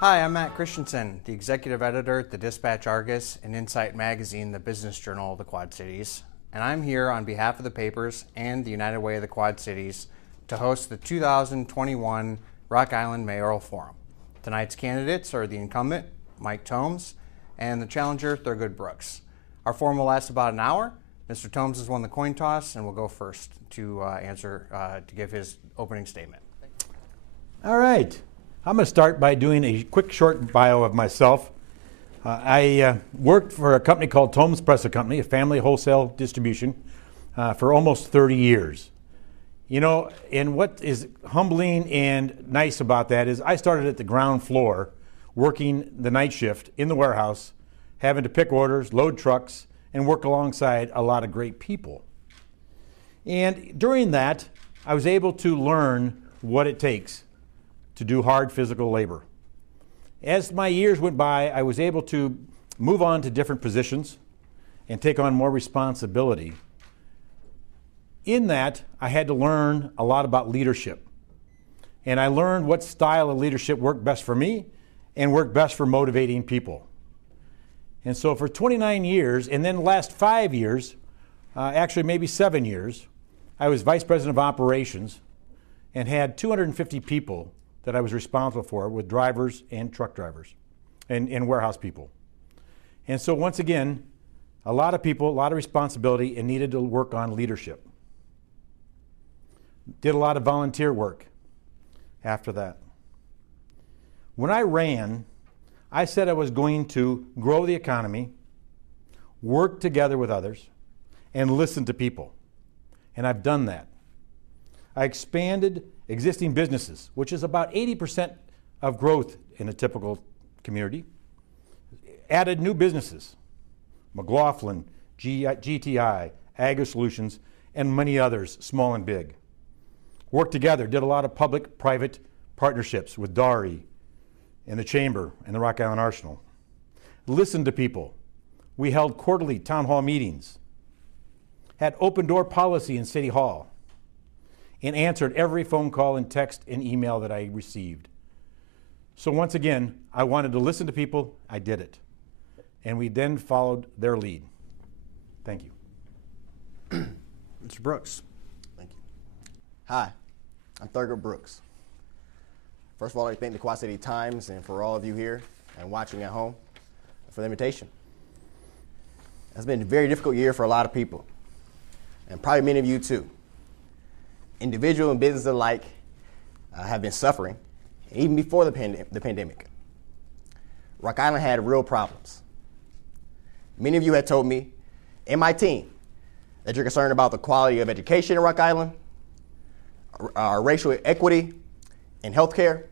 Hi, I'm Matt Christensen, the executive editor at the Dispatch Argus and Insight Magazine, the business journal of the Quad Cities. And I'm here on behalf of the papers and the United Way of the Quad Cities to host the 2021 Rock Island Mayoral Forum. Tonight's candidates are the incumbent, Mike Tomes, and the challenger, Thurgood Brooks. Our forum will last about an hour. Mr. Tomes has won the coin toss and will go first to give his opening statement. All right. I'm going to start by doing a quick short bio of myself. I worked for a company called Tomes Press Company, a family wholesale distribution, for almost 30 years. You know, and what is humbling and nice about that is I started at the ground floor, working the night shift in the warehouse, having to pick orders, load trucks, and work alongside a lot of great people. And during that, I was able to learn what it takes to do hard physical labor. As my years went by, I was able to move on to different positions and take on more responsibility. In that, I had to learn a lot about leadership. And I learned what style of leadership worked best for me and worked best for motivating people. And so for 29 years, and then the last 5 years, actually maybe 7 years, I was vice president of operations and had 250 people that I was responsible for, with drivers and truck drivers and warehouse people. And so once again, a lot of people, a lot of responsibility, and needed to work on leadership. Did a lot of volunteer work after that. When I ran, I said I was going to grow the economy, work together with others, and listen to people. And I've done that. I expanded existing businesses, which is about 80% of growth in a typical community. Added new businesses, McLaughlin, GTI, Agri Solutions, and many others, small and big. Worked together, did a lot of public-private partnerships with Dari and the Chamber and the Rock Island Arsenal. Listened to people. We held quarterly town hall meetings. Had open door policy in City Hall. And answered every phone call and text and email that I received. So once again, I wanted to listen to people. I did it. And we then followed their lead. Thank you. Mr. Brooks. Thank you. Hi, I'm Thurgood Brooks. First of all, I thank the Quad City Times and for all of you here and watching at home for the invitation. It's been a very difficult year for a lot of people, and probably many of you too. Individual and business alike have been suffering, even before the pandemic. Rock Island had real problems. Many of you had told me and my team that you're concerned about the quality of education in Rock Island, our racial equity in healthcare,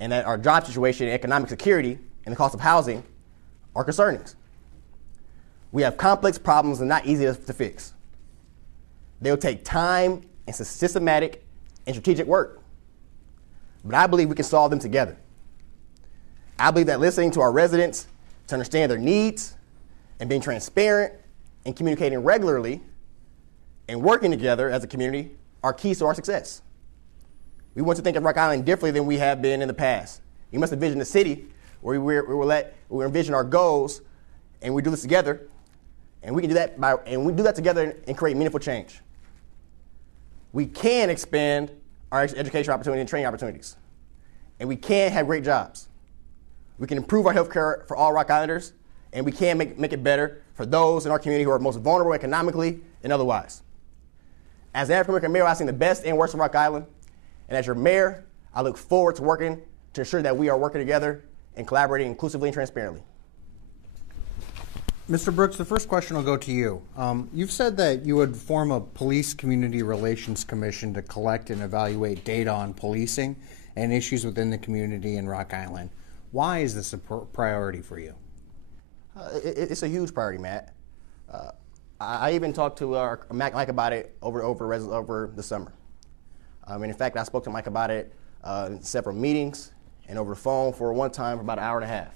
and that our job situation and economic security and the cost of housing are concerning. We have complex problems and not easy to fix. They'll take time and some systematic and strategic work. But I believe we can solve them together. I believe that listening to our residents to understand their needs and being transparent and communicating regularly and working together as a community are keys to our success. We want to think of Rock Island differently than we have been in the past. We must envision a city where we envision our goals, and we do this together, and we can do that together and create meaningful change. We can expand our education opportunities and training opportunities. And we can have great jobs. We can improve our health care for all Rock Islanders, and we can make it better for those in our community who are most vulnerable economically and otherwise. As an African-American mayor, I've seen the best and worst of Rock Island. And as your mayor, I look forward to working to ensure that we are working together and collaborating inclusively and transparently. Mr. Brooks, the first question will go to you. You've said that you would form a police community relations commission to collect and evaluate data on policing and issues within the community in Rock Island. Why is this a priority for you? It's a huge priority, Matt. I even talked to Mike about it over the summer. And in fact, I spoke to Mike about it in several meetings and over the phone for one time for about an hour and a half.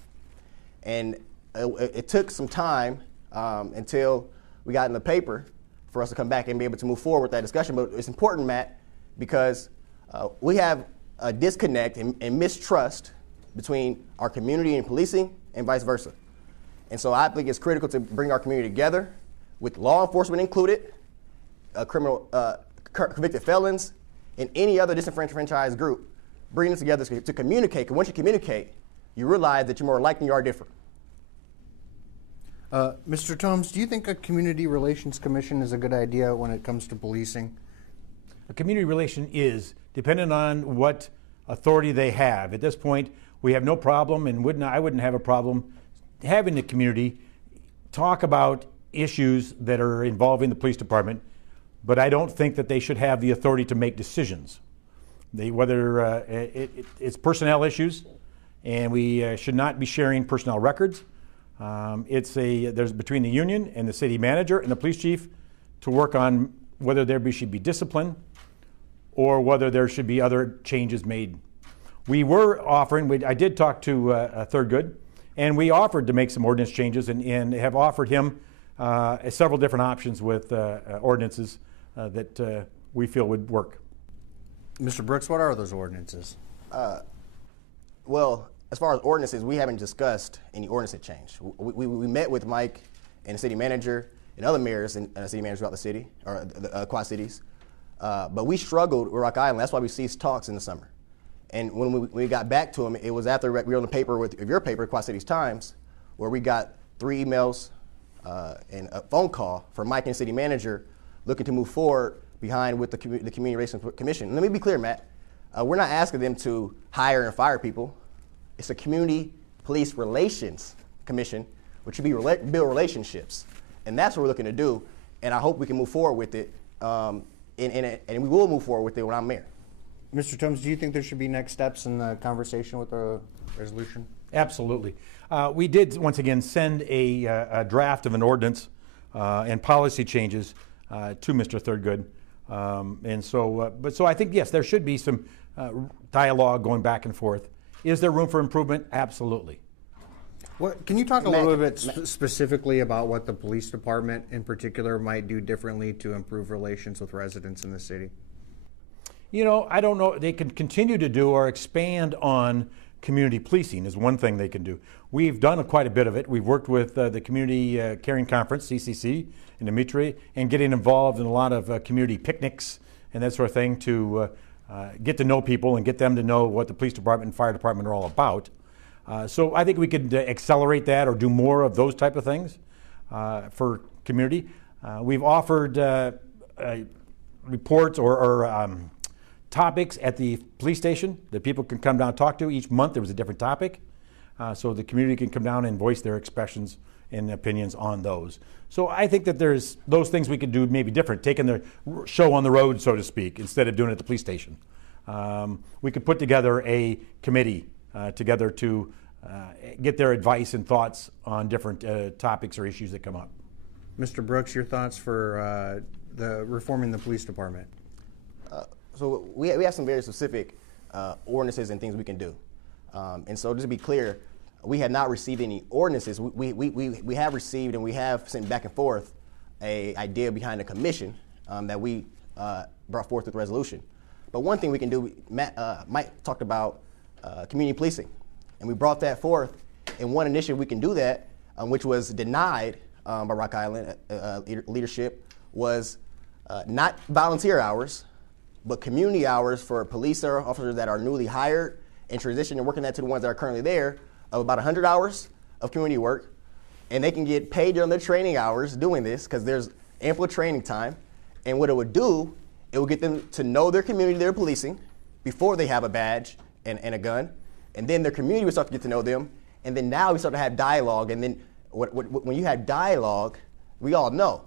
And it took some time until we got in the paper for us to come back and be able to move forward with that discussion. But it's important, Matt, because we have a disconnect and mistrust between our community and policing and vice versa. And so I think it's critical to bring our community together with law enforcement included, convicted felons, and any other disenfranchised group, bring them together to communicate. Because once you communicate, you realize that you're more alike than you are different. Mr. Tomes, do you think a community relations commission is a good idea when it comes to policing? A community relation is, dependent on what authority they have. At this point, we have no problem, and I wouldn't have a problem having the community talk about issues that are involving the police department, but I don't think that they should have the authority to make decisions. Whether it's personnel issues, and we should not be sharing personnel records. There's between the union and the city manager and the police chief to work on whether should be discipline or whether there should be other changes made. We were offering, I did talk to Thurgood, and we offered to make some ordinance changes and have offered him several different options with ordinances that we feel would work. Mr. Brooks, what are those ordinances? Well, as far as ordinances, we haven't discussed any ordinance change. We met with Mike and the city manager and other mayors and city managers throughout the city, or the Quad Cities. But we struggled with Rock Island. That's why we ceased talks in the summer. And when we got back to him, it was after we were on the paper with your paper, Quad Cities Times, where we got 3 emails and a phone call from Mike and the city manager looking to move forward behind with the Community Relations Commission. And let me be clear, Matt. We're not asking them to hire and fire people. It's a Community Police Relations Commission, which should be build relationships. And that's what we're looking to do. And I hope we can move forward with it. And we will move forward with it when I'm mayor. Mr. Tomes, do you think there should be next steps in the conversation with the resolution? Absolutely. We did, once again, send a draft of an ordinance and policy changes to Mr. Thurgood. So I think, yes, there should be some dialogue going back and forth. Is there room for improvement? Absolutely. Can you talk a little bit specifically about what the police department in particular might do differently to improve relations with residents in the city? You know, I don't know. They can continue to do or expand on community policing is one thing they can do. We've done quite a bit of it. We've worked with the Community Caring Conference, CCC, in Dimitri, and getting involved in a lot of community picnics and that sort of thing to get to know people and get them to know what the police department and fire department are all about. So I think we could accelerate that or do more of those type of things for community. We've offered reports or topics at the police station that people can come down and talk to. Each month there was a different topic, so the community can come down and voice their expressions and opinions on those. So I think that there's those things we could do maybe different, taking the show on the road, so to speak, instead of doing it at the police station. We could put together a committee together to get their advice and thoughts on different topics or issues that come up. Mr. Brooks, your thoughts for the reforming the police department? So we have some very specific ordinances and things we can do. And so just to be clear, we have not received any ordinances. We have received and we have sent back and forth a idea behind a commission that we brought forth with resolution. But one thing we can do, Mike talked about community policing, and we brought that forth. And one initiative we can do that, which was denied by Rock Island leadership, was not volunteer hours, but community hours for police officers that are newly hired and transition and working that to the ones that are currently there, of about 100 hours of community work. And they can get paid during their training hours doing this because there's ample training time. And what it would do, it would get them to know their community they're policing before they have a badge and a gun. And then their community would start to get to know them. And then now we start to have dialogue. And then when you have dialogue, we all know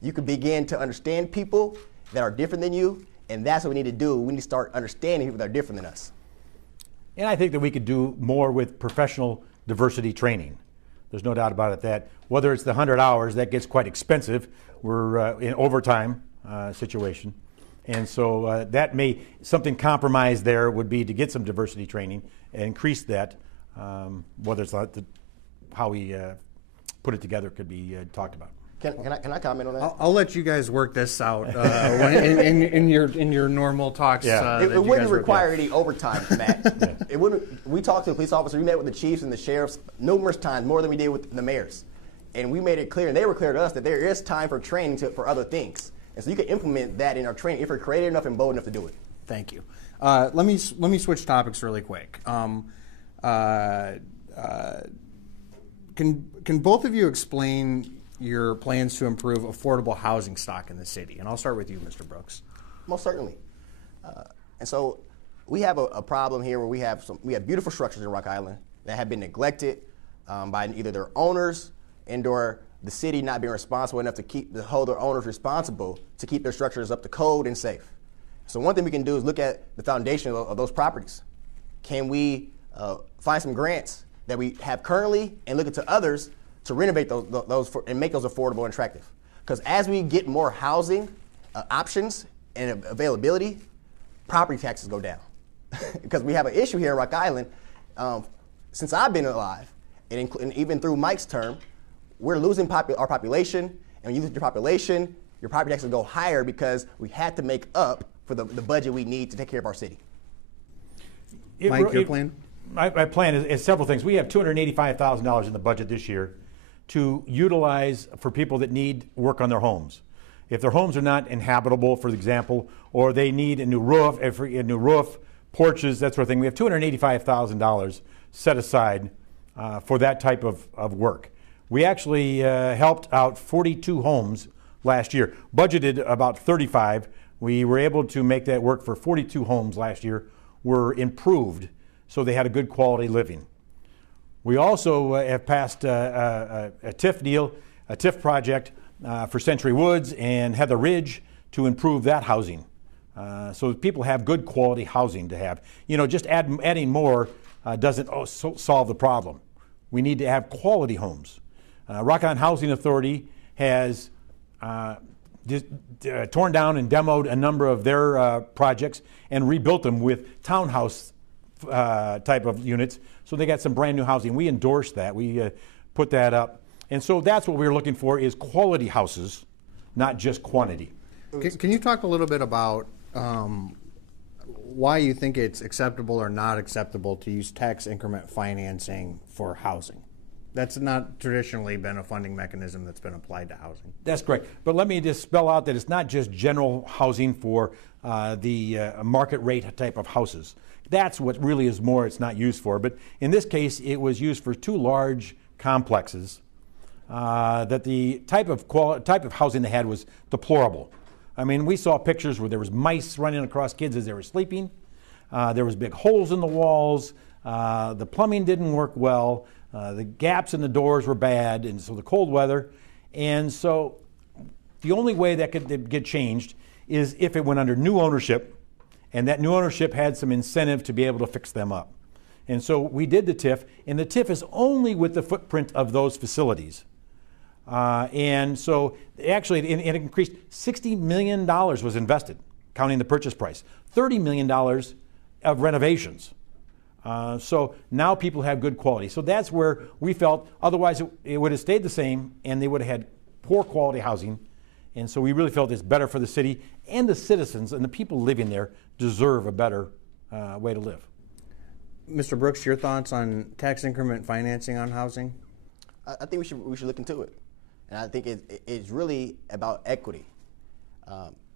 you can begin to understand people that are different than you. And that's what we need to do. We need to start understanding people that are different than us. And I think that we could do more with professional diversity training. There's no doubt about it that whether it's the 100 hours, that gets quite expensive. We're in overtime situation. And so that may, something compromised there would be to get some diversity training and increase that, whether it's how we put it together could be talked about. Can I comment on that? I'll let you guys work this out in your normal talks. Yeah. It wouldn't require any overtime, Matt. It wouldn't. We talked to the police officer. We met with the chiefs and the sheriffs numerous times, more than we did with the mayors, and we made it clear, and they were clear to us that there is time for training for other things, and so you can implement that in our training if you're creative enough and bold enough to do it. Thank you. Let me switch topics really quick. Can both of you explain your plans to improve affordable housing stock in the city? And I'll start with you, Mr. Brooks. Most certainly. And so we have a problem here where we have beautiful structures in Rock Island that have been neglected by either their owners and/or the city not being responsible enough to hold their owners responsible to keep their structures up to code and safe. So one thing we can do is look at the foundation of those properties. Can we find some grants that we have currently and look into others to renovate those and make those affordable and attractive? Because as we get more housing options and availability, property taxes go down. Because we have an issue here in Rock Island. Since I've been alive, and even through Mike's term, we're losing our population, and when you lose your population, your property taxes go higher because we had to make up for the budget we need to take care of our city. Mike, your plan? My plan is several things. We have $285,000 in the budget this year to utilize for people that need work on their homes. If their homes are not inhabitable, for example, or they need a new roof, porches, that sort of thing, we have $285,000 set aside for that type of work. We actually helped out 42 homes last year, budgeted about 35. We were able to make that work for 42 homes last year, were improved, so they had a good quality living. We also have passed a TIF deal, a TIF project for Century Woods and Heather Ridge to improve that housing. So people have good quality housing to have. You know, just adding more doesn't solve the problem. We need to have quality homes. Rock Island Housing Authority has torn down and demoed a number of their projects and rebuilt them with townhouse type of units. So they got some brand new housing. We endorsed that. We put that up. And so that's what we're looking for is quality houses, not just quantity. Can you talk a little bit about why you think it's acceptable or not acceptable to use tax increment financing for housing? That's not traditionally been a funding mechanism that's been applied to housing. That's correct. But let me just spell out that it's not just general housing for the market rate type of houses. That's what really is more it's not used for. But in this case, it was used for two large complexes that the type of housing they had was deplorable. I mean, we saw pictures where there was mice running across kids as they were sleeping. There was big holes in the walls. The plumbing didn't work well. The gaps in the doors were bad, and so the cold weather. And so the only way that could get changed is if it went under new ownership, and that new ownership had some incentive to be able to fix them up. And so we did the TIF, and the TIF is only with the footprint of those facilities. And so actually it increased. $60 million was invested, counting the purchase price. $30 million of renovations. So now people have good quality. So that's where we felt otherwise it would have stayed the same and they would have had poor quality housing. And so we really felt it's better for the city, and the citizens and the people living there deserve a better way to live. Mr. Brooks, your thoughts on tax increment financing on housing? I think we should look into it. And I think it's really about equity.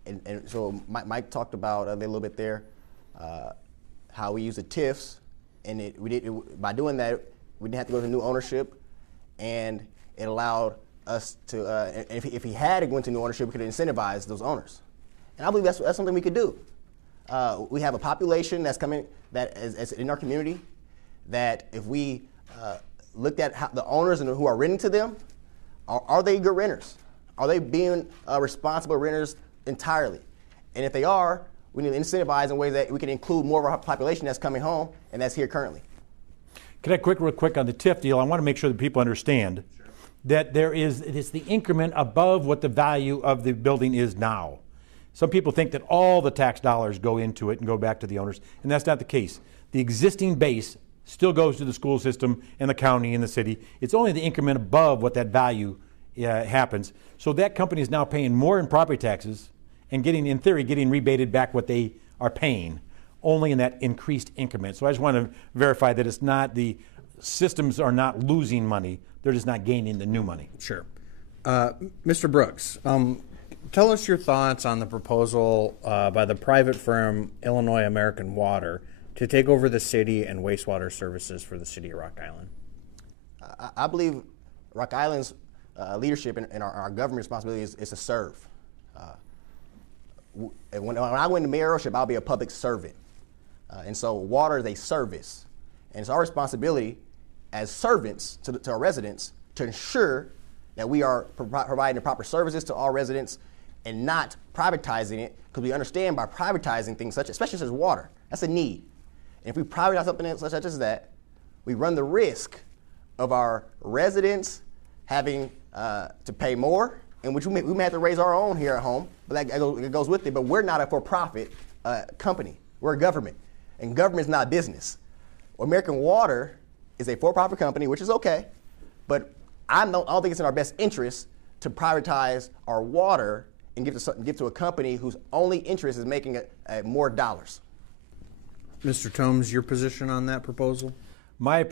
And so Mike talked about a little bit there how we use the TIFs. And by doing that, we didn't have to go to new ownership, and it allowed us to, if he had to go into new ownership, we could incentivize those owners. And I believe that's something we could do. We have a population that's coming, that is in our community, that if we looked at how the owners and who are renting to them, are they good renters? Are they being responsible renters entirely? And if they are, we need to incentivize in ways that we can include more of our population that's coming home and that's here currently. Can I real quick on the TIF deal? I want to make sure that people understand that it's the increment above what the value of the building is now. Some people think that all the tax dollars go into it and go back to the owners, and that's not the case. The existing base still goes to the school system and the county and the city. It's only the increment above what that value happens. So that company is now paying more in property taxes and getting, in theory, getting rebated back what they are paying, only in that increased increment. So I just want to verify that it's not, the systems are not losing money, they're just not gaining the new money. Sure. Mr. Brooks, tell us your thoughts on the proposal by the private firm Illinois American Water to take over the city and wastewater services for the city of Rock Island. I believe Rock Island's leadership and our government responsibility is to serve. When I win the mayoralship, I'll be a public servant. And so water is a service. And it's our responsibility as servants to our residents to ensure that we are providing the proper services to all residents and not privatizing it, because we understand by privatizing things especially such as water, that's a need. And if we privatize something such as that, we run the risk of our residents having to pay more, and which we may have to raise our own here at home, but that goes with it. But we're not a for-profit company. We're a government, and government is not business. American Water is a for-profit company, which is okay, but I don't think it's in our best interest to privatize our water and give to a company whose only interest is making more dollars. Mr. Tomes, your position on that proposal? My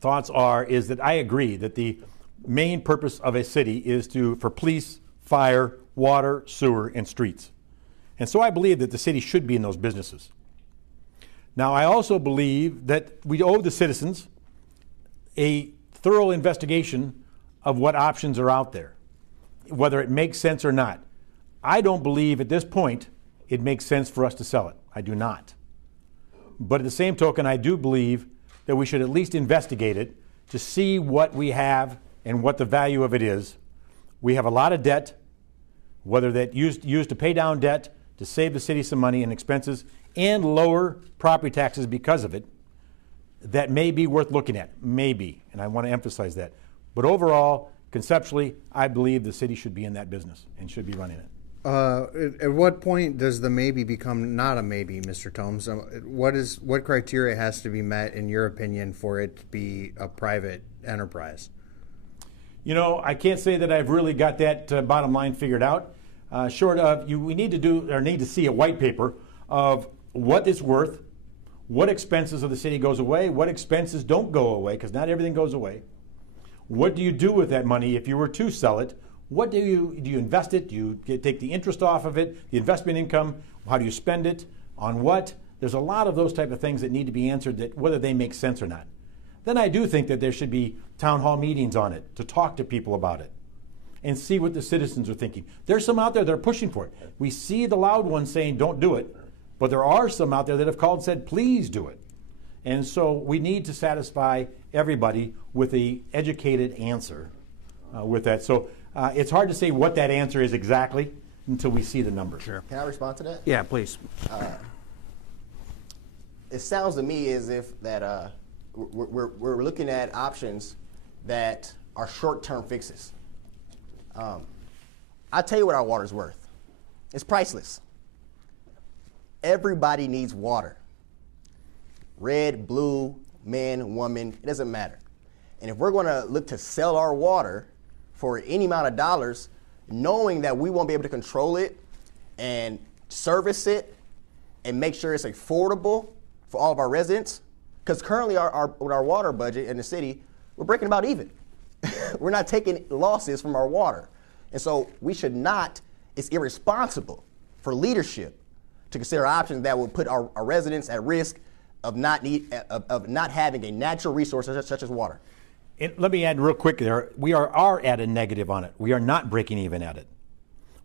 thoughts is that I agree that the main purpose of a city is for police, fire, water, sewer, and streets. And so I believe that the city should be in those businesses. Now, I also believe that we owe the citizens a thorough investigation of what options are out there, whether it makes sense or not. I don't believe at this point it makes sense for us to sell it. I do not. But at the same token, I do believe that we should at least investigate it to see what we have and what the value of it is. We have a lot of debt, whether that used to pay down debt, to save the city some money and expenses, and lower property taxes because of it, that may be worth looking at, maybe, and I want to emphasize that. But overall, conceptually, I believe the city should be in that business and should be running it. At what point does the maybe become not a maybe, Mr. Tomes? What criteria has to be met, in your opinion, for it to be a private enterprise? You know, I can't say that I've really got that bottom line figured out. Short of we need to see a white paper of what it's worth, what expenses of the city goes away, what expenses don't go away, because not everything goes away. What do you do with that money if you were to sell it? What do you invest it? Do you take the interest off of it, the investment income? How do you spend it? On what? There's a lot of those type of things that need to be answered, that whether they make sense or not. Then I do think that there should be town hall meetings on it to talk to people about it and see what the citizens are thinking. There's some out there that are pushing for it. We see the loud ones saying don't do it, but there are some out there that have called and said please do it. And so we need to satisfy everybody with an educated answer with that. So it's hard to say what that answer is exactly until we see the numbers. Sure. Can I respond to that? Yeah, please. It sounds to me as if that we're looking at options that are short-term fixes. I'll tell you what our water's worth. It's priceless. Everybody needs water. Red, blue, man, woman, it doesn't matter. And if we're going to look to sell our water for any amount of dollars, knowing that we won't be able to control it and service it and make sure it's affordable for all of our residents, because currently with our water budget in the city, we're breaking about even. We're not taking losses from our water. And so we should not, it's irresponsible for leadership to consider options that would put our residents at risk of not having a natural resource such as water. And let me add real quick there, we are at a negative on it. We are not breaking even at it.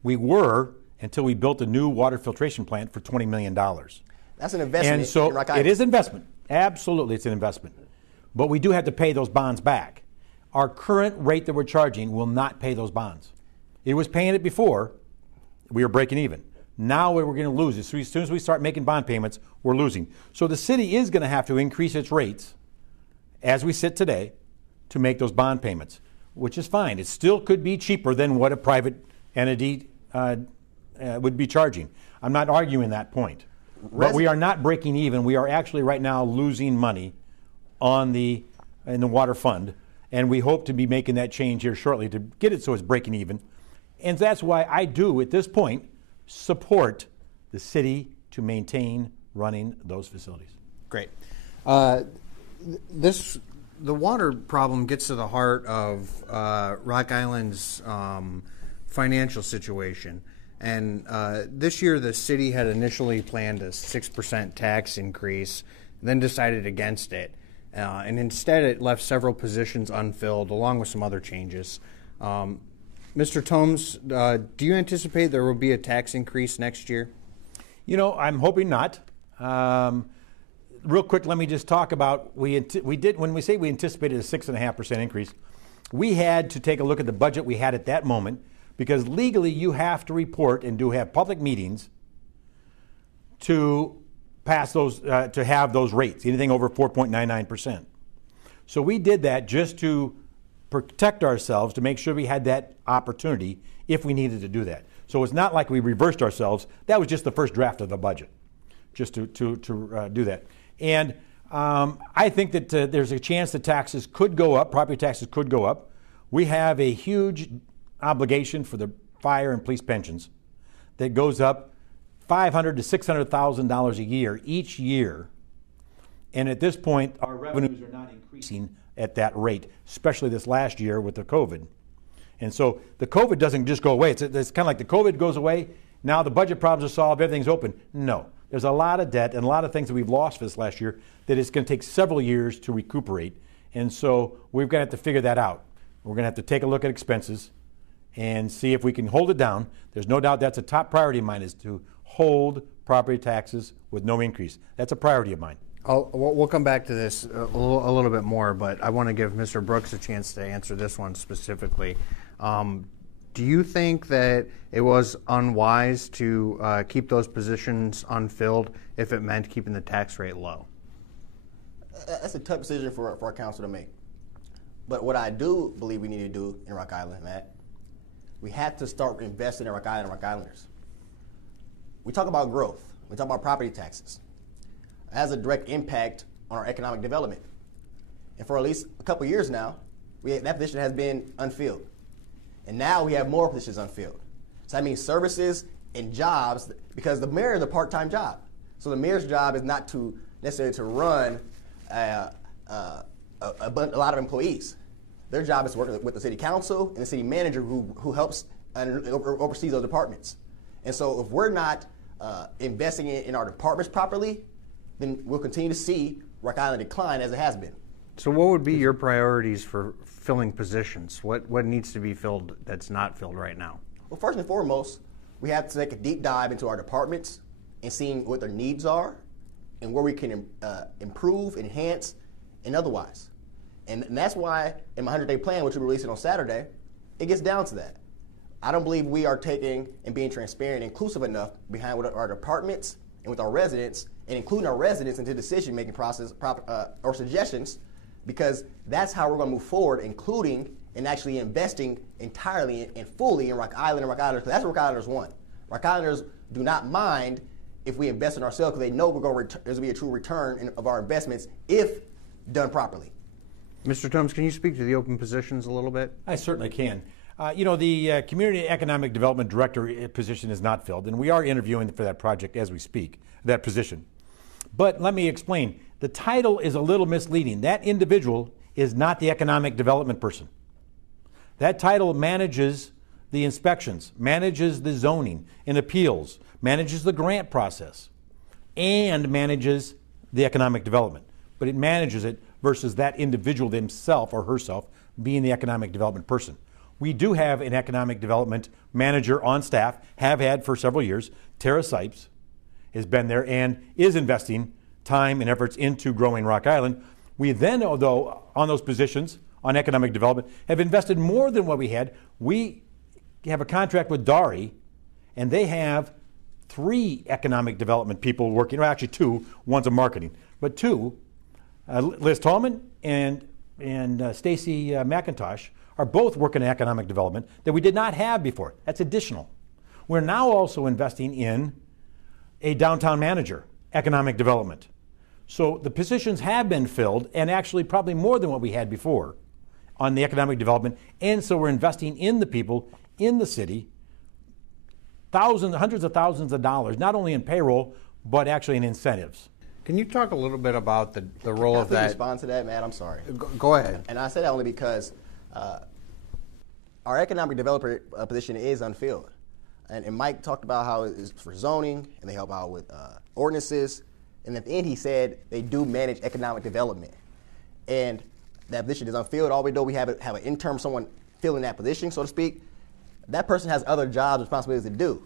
We were until we built a new water filtration plant for $20 million. That's an investment. And so in Rock Island. it is investment. Absolutely, it's an investment. But we do have to pay those bonds back. Our current rate that we're charging will not pay those bonds. It was paying it before. We were breaking even. Now we're going to lose it. So as soon as we start making bond payments, we're losing. So the city is going to have to increase its rates as we sit today to make those bond payments, which is fine. It still could be cheaper than what a private entity would be charging. I'm not arguing that point. But we are not breaking even. We are actually right now losing money in the water fund. and we hope to be making that change here shortly to get it so it's breaking even. And that's why I do, at this point, support the city to maintain running those facilities. Great. The water problem gets to the heart of Rock Island's financial situation. And this year, the city had initially planned a 6% tax increase, then decided against it. And instead, it left several positions unfilled, along with some other changes. Mr. Tomes, do you anticipate there will be a tax increase next year? You know, I'm hoping not. Real quick, let me just talk about, when we say we anticipated a 6.5% increase, we had to take a look at the budget we had at that moment, because legally you have to report and have public meetings to pass those, to have those rates, anything over 4.99%. So we did that just to protect ourselves, to make sure we had that opportunity if we needed to do that. So it's not like we reversed ourselves. That was just the first draft of the budget, just to do that. And I think that there's a chance that taxes could go up, property taxes could go up. We have a huge obligation for the fire and police pensions that goes up $500,000 to $600,000 a year each year. And at this point, our revenues are not increasing at that rate, especially this last year with the COVID. And so the COVID doesn't just go away. It's kind of like the COVID goes away, now the budget problems are solved, everything's open. No. There's a lot of debt and a lot of things that we've lost for this last year that it's going to take several years to recuperate. And so we're going to have to figure that out. We're going to have to take a look at expenses and see if we can hold it down. There's no doubt that's a top priority of mine, is to hold property taxes with no increase. That's a priority of mine. We'll come back to this a little bit more, but I want to give Mr. Brooks a chance to answer this one specifically. Do you think that it was unwise to keep those positions unfilled if it meant keeping the tax rate low? That's a tough decision for our council to make. But what I do believe we need to do in Rock Island, Matt, we have to start investing in Rock Island and Rock Islanders. We talk about growth. We talk about property taxes. It has a direct impact on our economic development. And for at least a couple years now, that position has been unfilled. And now we have more positions unfilled. So that means services and jobs, because the mayor is a part-time job. So the mayor's job is not to necessarily to run a lot of employees. Their job is to work with the city council and the city manager who helps and oversees those departments. And so if we're not investing in our departments properly, then we'll continue to see Rock Island decline as it has been. So what would be your priorities for filling positions? What needs to be filled that's not filled right now? Well, first and foremost, we have to take a deep dive into our departments and seeing what their needs are and where we can improve, enhance, and otherwise. And that's why in my 100-day plan, which we're releasing on Saturday, it gets down to that. I don't believe we are taking and being transparent and inclusive enough behind what our departments and with our residents, and including our residents into decision-making process or suggestions, because that's how we're going to move forward, including and actually investing entirely and fully in Rock Island and Rock Islanders, because that's what Rock Islanders want. Rock Islanders do not mind if we invest in ourselves, because they know there's going to be a true return of our investments if done properly. Mr. Tomes, can you speak to the open positions a little bit? I certainly can. The Community Economic Development Director position is not filled, and we are interviewing for that project as we speak, that position. But let me explain. The title is a little misleading. That individual is not the economic development person. That title manages the inspections, manages the zoning and appeals, manages the grant process, and manages the economic development. But it manages it versus that individual himself or herself being the economic development person. We do have an economic development manager on staff, have had for several years. Tara Sipes has been there and is investing time and efforts into growing Rock Island. We then, although on those positions on economic development, have invested more than what we had. We have a contract with Dari, and they have 3 economic development people working, or actually 2, one's a marketing, but 2, Liz Tallman and Stacy McIntosh are both working in economic development that we did not have before. That's additional. We're now also investing in a downtown manager, economic development. So the positions have been filled, and actually probably more than what we had before, on the economic development, and so we're investing in the people in the city, hundreds of thousands of dollars, not only in payroll, but actually in incentives. Can you talk a little bit about the role of Can I that? respond to that, Matt? I'm sorry. Go ahead. And I say that only because our economic developer position is unfilled. And Mike talked about how it's for zoning, and they help out with ordinances. And at the end, he said they do manage economic development. And that position is unfilled. Although we have an interim, someone filling that position, so to speak, that person has other jobs, responsibilities to do.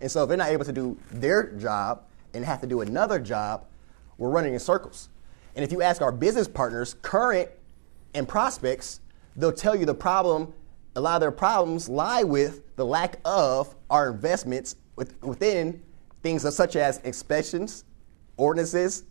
And so if they're not able to do their job and have to do another job, we're running in circles. And if you ask our business partners, current and prospects, they'll tell you a lot of their problems lie with the lack of our investments within things such as inspections, ordinances,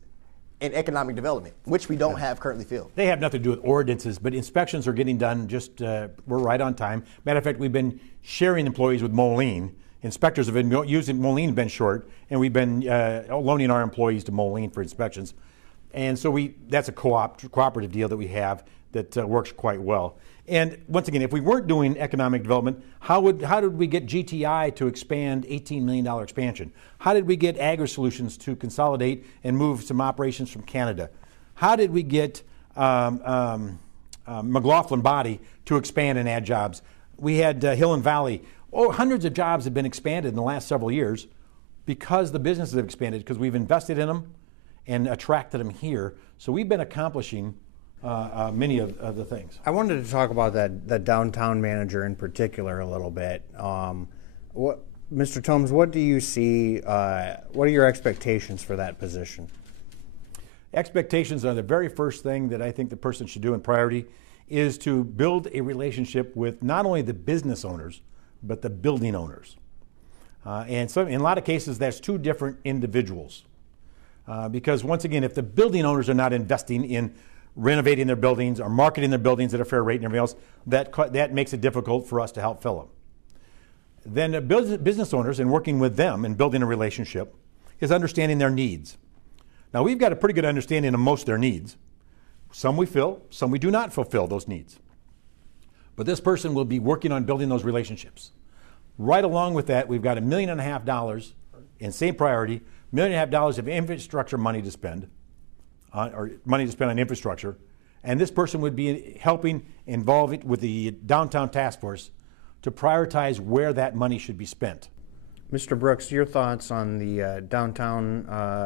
and economic development, which we don't have currently filled. They have nothing to do with ordinances, but inspections are getting done we're right on time. Matter of fact, we've been sharing employees with Moline. Inspectors have been using, Moline's been short, and we've been loaning our employees to Moline for inspections. And so that's a cooperative deal that we have that works quite well. And once again, if we weren't doing economic development, how did we get GTI to expand $18 million expansion? How did we get Agri-Solutions to consolidate and move some operations from Canada? How did we get McLaughlin Body to expand and add jobs? We had Hill and Valley. Hundreds of jobs have been expanded in the last several years because the businesses have expanded, because we've invested in them and attracted them here. So we've been accomplishing many of the things. I wanted to talk about that downtown manager in particular a little bit. Mr. Tomes, what do you see? What are your expectations for that position? Expectations are the very first thing that I think the person should do in priority is to build a relationship with not only the business owners, but the building owners. And so in a lot of cases, that's two different individuals. Because once again, if the building owners are not investing in renovating their buildings or marketing their buildings at a fair rate and everything else, that makes it difficult for us to help fill them. Then business owners, and working with them and building a relationship, is understanding their needs. Now, we've got a pretty good understanding of most of their needs. Some we fill, some we do not fulfill those needs. But this person will be working on building those relationships. Right along with that, we've got $1.5 million in same priority, $1.5 million of infrastructure money to spend, or money to spend on infrastructure. And this person would be helping involve it with the downtown task force to prioritize where that money should be spent. Mr. Brooks, your thoughts on the downtown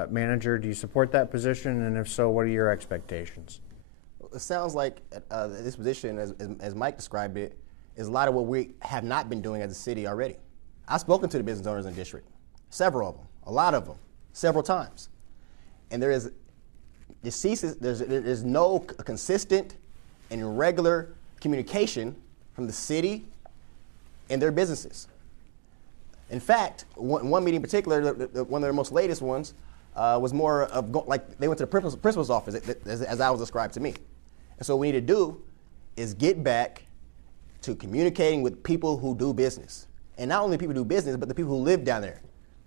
manager? Do you support that position? And if so, what are your expectations? It sounds like this position, as Mike described it, is a lot of what we have not been doing as a city already. I've spoken to the business owners in the district, several of them, a lot of them, several times. And there's no consistent and regular communication from the city and their businesses. In fact, one meeting in particular, one of their most latest ones, was more of like they went to the principal's office, as I was described to me. And so what we need to do is get back to communicating with people who do business. And not only people who do business, but the people who live down there.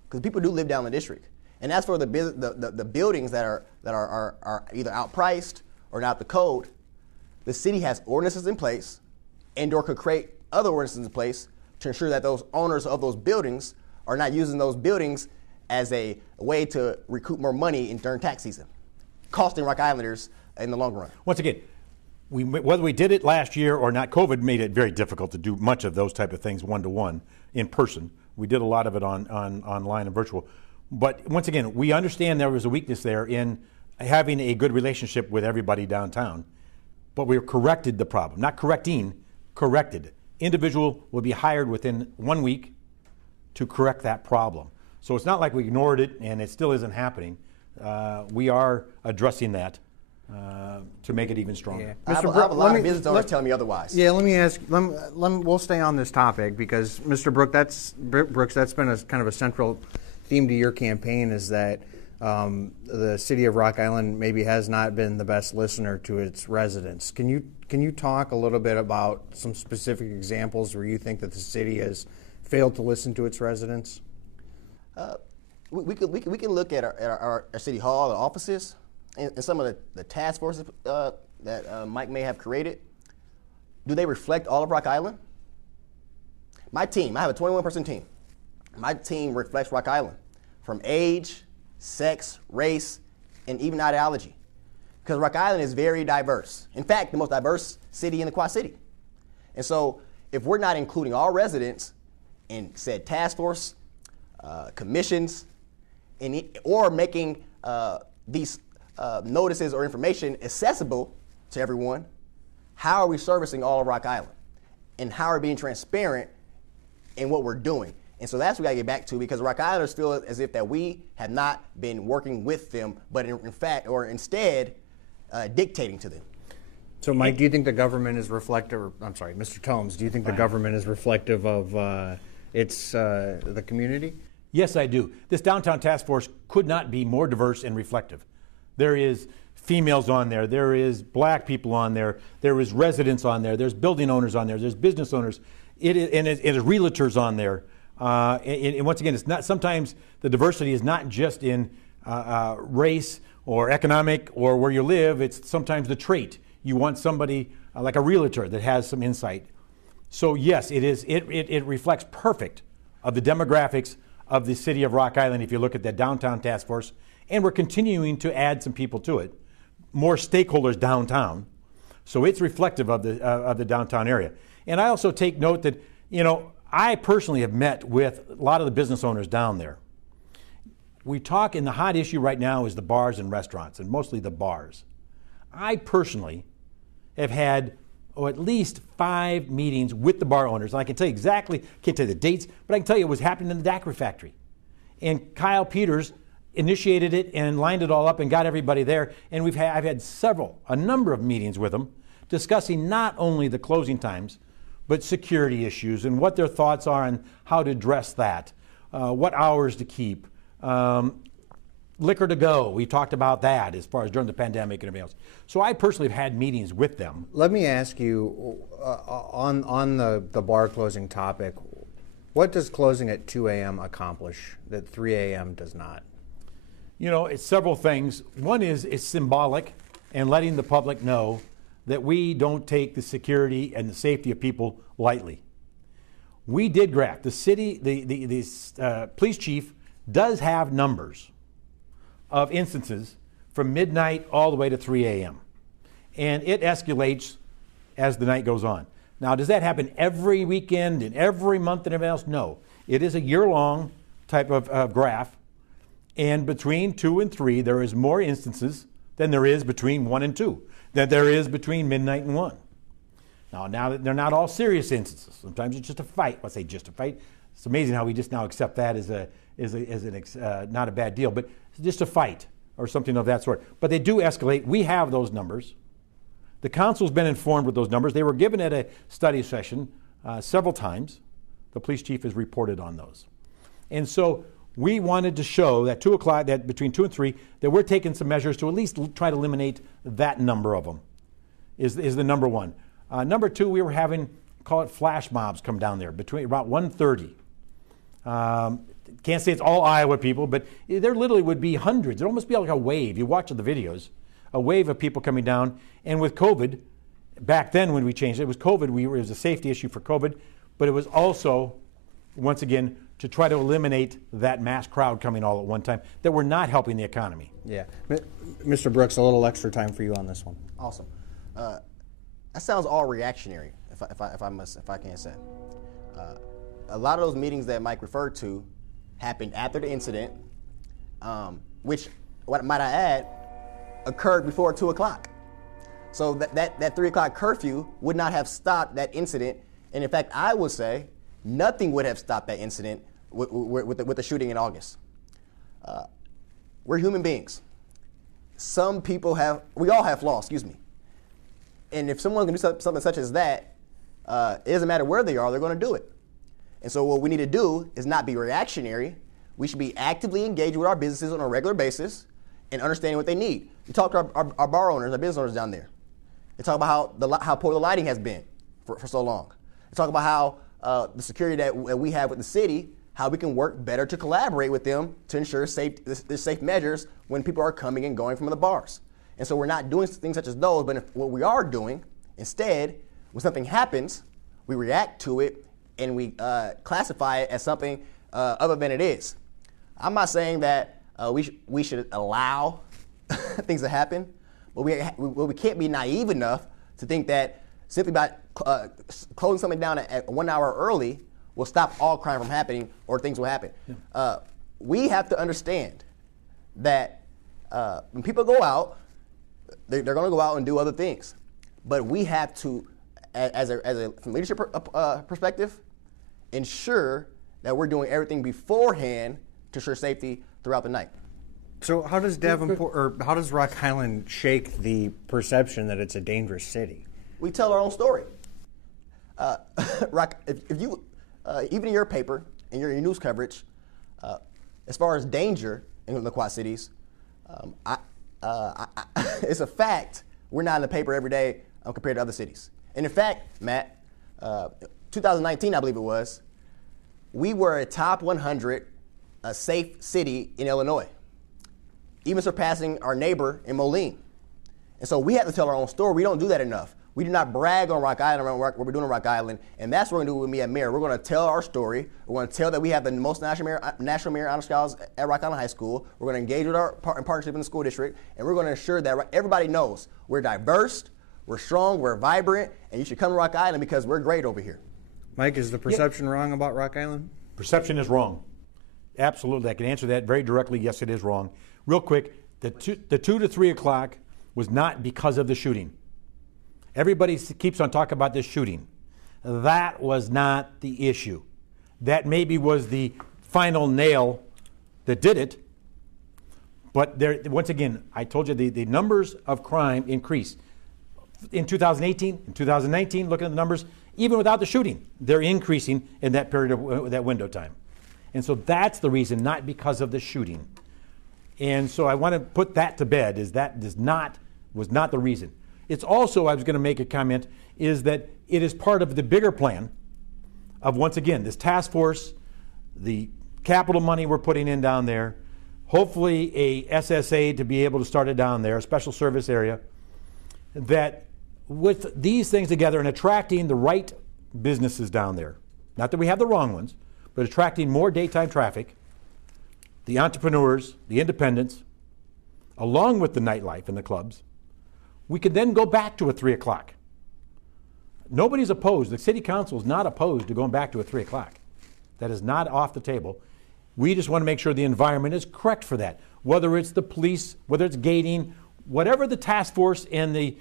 Because people do live down in the district. And as for the buildings that are either outpriced or not the code, the city has ordinances in place and or could create other ordinances in place to ensure that those owners of those buildings are not using those buildings as a way to recoup more money during tax season, costing Rock Islanders in the long run. Once again, whether we did it last year or not, COVID made it very difficult to do much of those type of things one-to-one in person. We did a lot of it online and virtual. But once again, we understand there was a weakness there in having a good relationship with everybody downtown. But we corrected the problem. Not correcting, corrected. Individual will be hired within 1 week to correct that problem. So it's not like we ignored it and it still isn't happening. We are addressing that to make it even stronger. Yeah. I have a lot of business owners telling me otherwise. Yeah, let me ask. We'll stay on this topic because, Mr. Brooks, that's been a kind of a central theme to your campaign, is that the city of Rock Island maybe has not been the best listener to its residents. Can you talk a little bit about some specific examples where you think that the city has failed to listen to its residents? We can look at our city hall, the offices, and some of the task forces that Mike may have created. do they reflect all of Rock Island? My team, I have a 21-person team. My team reflects Rock Island from age, sex, race, and even ideology. Because Rock Island is very diverse. In fact, the most diverse city in the Quad City. And so if we're not including all residents in said task force, commissions, or making these notices or information accessible to everyone, how are we servicing all of Rock Island? And how are we being transparent in what we're doing? And so that's what we gotta get back to, because Rock Islanders feel as if that we have not been working with them, but in fact, or instead, dictating to them. So, Mike, do you think the government is reflective? I'm sorry, Mr. Tomes, do you think the government is reflective of the community? Yes, I do. This downtown task force could not be more diverse and reflective. There is females on there, there is black people on there, there is residents on there, there's building owners on there, there's business owners, it is realtors on there. And once again, it's not, sometimes the diversity is not just in race or economic or where you live, it's sometimes the trait. You want somebody like a realtor that has some insight. So yes, it reflects perfect of the demographics of the city of Rock Island if you look at that downtown task force. And we're continuing to add some people to it, more stakeholders downtown. So it's reflective of the downtown area. And I also take note that, you know, I personally have met with a lot of the business owners down there. We talk, and the hot issue right now is the bars and restaurants, and mostly the bars. I personally have had at least 5 meetings with the bar owners. And I can tell you exactly, can't tell you the dates, but I can tell you it was happening in the daiquiri factory. And Kyle Peters initiated it and lined it all up and got everybody there. And I've had a number of meetings with them discussing not only the closing times, but security issues and what their thoughts are on how to address that, what hours to keep. Liquor to go, we talked about that as far as during the pandemic and everything else. So I personally have had meetings with them. Let me ask you, on the bar closing topic, what does closing at 2 a.m. accomplish that 3 a.m. does not? You know, it's several things. One is it's symbolic and letting the public know that we don't take the security and the safety of people lightly. We did graph. The city, the police chief does have numbers of instances from midnight all the way to 3 a.m. And it escalates as the night goes on. Now, does that happen every weekend and every month and everything else? No. It is a year-long type of graph. And between 2 and 3, there is more instances than there is between 1 and 2, than there is between midnight and 1. Now they're not all serious instances. Sometimes it's just a fight. Let's say just a fight. It's amazing how we just now accept that as not a bad deal, but it's just a fight or something of that sort. But they do escalate. We have those numbers. The council's been informed with those numbers. They were given at a study session several times. The police chief has reported on those. And so we wanted to show that 2 o'clock, that between 2 and 3, that we're taking some measures to at least try to eliminate that number of them, is the number one. Number 2, we were having, call it flash mobs come down there between about 1:30. Can't say it's all Iowa people, but there literally would be hundreds. It'd almost be like a wave. You watch the videos, a wave of people coming down. And with COVID, back then when we changed it, was COVID. It was a safety issue for COVID, but it was also, once again, to try to eliminate that mass crowd coming all at one time that were not helping the economy. Yeah. Mr. Brooks, a little extra time for you on this one. Awesome. That sounds all reactionary, if I can say. A lot of those meetings that Mike referred to happened after the incident, which, what might I add, occurred before 2 o'clock. So that 3 o'clock curfew would not have stopped that incident. And in fact, I would say nothing would have stopped that incident with the shooting in August. We're human beings. We all have flaws, excuse me. And if someone's going to do something such as that, it doesn't matter where they are, they're going to do it. And so what we need to do is not be reactionary. We should be actively engaged with our businesses on a regular basis and understanding what they need. We talk to our bar owners, our business owners down there. They talk about how poor the lighting has been for so long. They talk about how the security that we have with the city, how we can work better to collaborate with them to ensure safe measures when people are coming and going from the bars. And so we're not doing things such as those, but what we are doing, instead, when something happens, we react to it and we classify it as something other than it is. I'm not saying that we should allow things to happen, but we can't be naive enough to think that simply by closing something down at 1 hour early will stop all crime from happening or things will happen. Yeah. We have to understand that when people go out, they're going to go out and do other things. But we have to, from a leadership perspective, ensure that we're doing everything beforehand to ensure safety throughout the night. So how does Davenport, or how does Rock Island shake the perception that it's a dangerous city? We tell our own story. If you, even in your paper, in your news coverage, as far as danger in the Quad Cities, it's a fact we're not in the paper every day compared to other cities. And in fact, Matt, 2019, I believe it was, we were a top 100 safe city in Illinois, even surpassing our neighbor in Moline. And so we have to tell our own story. We don't do that enough. We do not brag on Rock Island, what we're doing on Rock Island, and that's what we're going to do with me at Mayor. We're going to tell our story. We're going to tell that we have the most national mayor honor scholars at Rock Island High School. We're going to engage with our partnership in the school district, and we're going to ensure that everybody knows we're diverse, we're strong, we're vibrant, and you should come to Rock Island because we're great over here. Mike, is the perception wrong about Rock Island? Perception is wrong. Absolutely. I can answer that very directly. Yes, it is wrong. Real quick, the 2 to 3 o'clock was not because of the shooting. Everybody keeps on talking about this shooting. That was not the issue. That maybe was the final nail that did it. But there, once again, I told you the numbers of crime increased. In 2018, in 2019, looking at the numbers, even without the shooting, they're increasing in that period of that window time. And so that's the reason, not because of the shooting. And so I want to put that to bed, is that was not the reason. It's also, I was going to make a comment, is that it is part of the bigger plan of, once again, this task force, the capital money we're putting in down there, hopefully a SSA to be able to start it down there, a special service area, that with these things together and attracting the right businesses down there, not that we have the wrong ones, but attracting more daytime traffic, the entrepreneurs, the independents, along with the nightlife and the clubs, we could then go back to a 3 o'clock. Nobody's opposed. The city council is not opposed to going back to a 3 o'clock. That is not off the table. We just want to make sure the environment is correct for that. Whether it's the police, whether it's gating, whatever the task force and the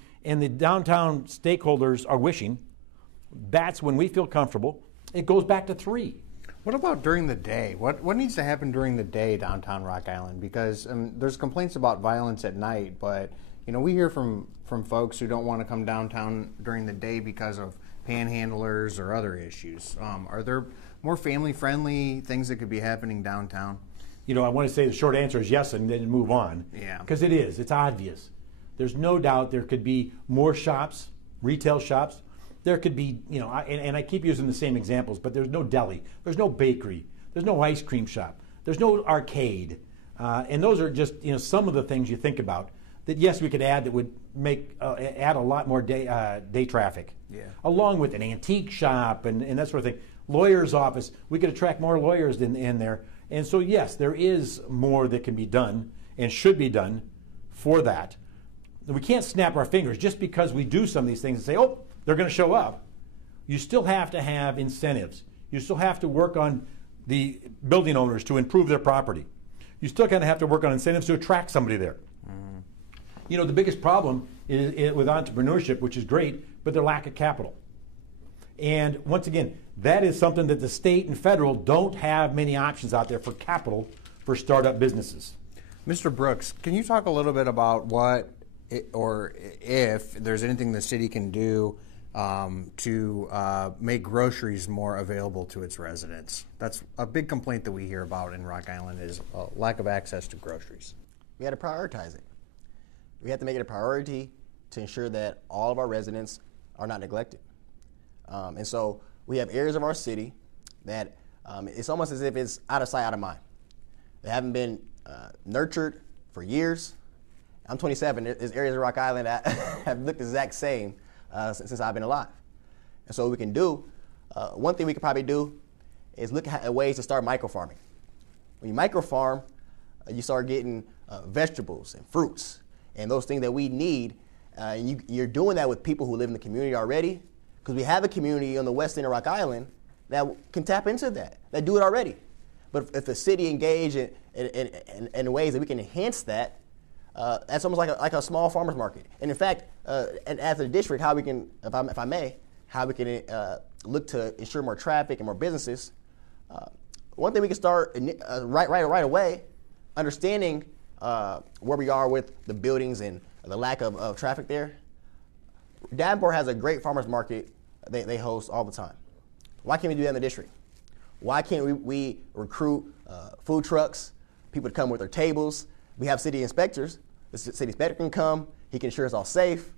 downtown stakeholders are wishing, that's when we feel comfortable. It goes back to 3. What about during the day? What needs to happen during the day downtown Rock Island? Because there's complaints about violence at night, but we hear from folks who don't want to come downtown during the day because of panhandlers or other issues. Are there more family-friendly things that could be happening downtown? I want to say the short answer is yes, and then move on. Yeah. Because it is. It's obvious. There's no doubt there could be more shops, retail shops. There could be, and I keep using the same examples, but there's no deli. There's no bakery. There's no ice cream shop. There's no arcade. And those are just, some of the things you think about that, yes, we could add that would make add a lot more day traffic. Yeah. Along with an antique shop and that sort of thing. Lawyer's office, we could attract more lawyers in there. And so, yes, there is more that can be done and should be done for that. We can't snap our fingers just because we do some of these things and say, oh, they're going to show up. You still have to have incentives. You still have to work on the building owners to improve their property. You still kind of have to work on incentives to attract somebody there. Mm-hmm. The biggest problem is with entrepreneurship, which is great, but their lack of capital. And once again, that is something that the state and federal don't have many options out there for capital for startup businesses. Mr. Brooks, can you talk a little bit about or if there's anything the city can do to make groceries more available to its residents? That's a big complaint that we hear about in Rock Island, is a lack of access to groceries. We had to prioritize it. We have to make it a priority to ensure that all of our residents are not neglected. And so we have areas of our city that it's almost as if it's out of sight, out of mind. They haven't been nurtured for years. I'm 27. There's areas of Rock Island that have looked the exact same since I've been alive. And so what we can do, one thing we could probably do is look at ways to start microfarming. When you microfarm, you start getting vegetables and fruits and those things that we need. You're doing that with people who live in the community already, because we have a community on the west end of Rock Island that can tap into that do it already. But if the city engage in ways that we can enhance that, that's almost like a small farmers market. And in fact, and as a district, how we can, if I may, how we can look to ensure more traffic and more businesses. One thing we can start right away, understanding where we are with the buildings and the lack of traffic there. Davenport has a great farmers market they host all the time. Why can't we do that in the district? Why can't we recruit food trucks, people to come with their tables? We have city inspectors. The city inspector can come. He can ensure it's all safe.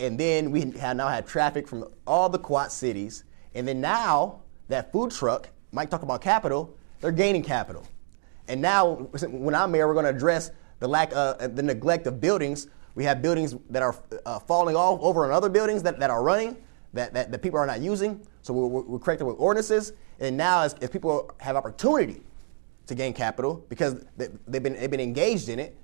And then we now have traffic from all the Quad cities. And then now that food truck, Mike talked about capital, they're gaining capital. And now when I'm mayor, we're going to address the neglect of buildings. We have buildings that are falling all over on other buildings that are running, that people are not using. So we're correcting with ordinances. And now as people have opportunity to gain capital because they've been engaged in it,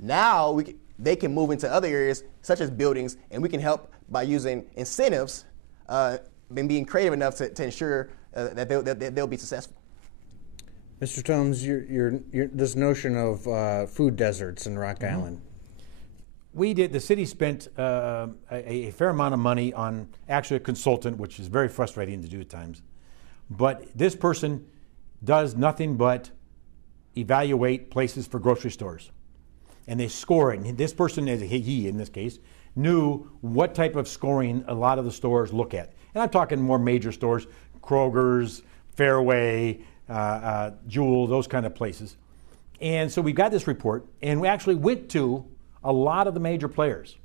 now they can move into other areas such as buildings, and we can help by using incentives and being creative enough to ensure that they'll be successful. Mr. Tomes, this notion of food deserts in Rock Island. The city spent a fair amount of money on actually a consultant, which is very frustrating to do at times. But this person does nothing but evaluate places for grocery stores. And they score it. And this person, he in this case, knew what type of scoring a lot of the stores look at. And I'm talking more major stores, Kroger's, Fairway, Jewel, those kind of places. And so we got this report, and we actually went to a lot of the major players,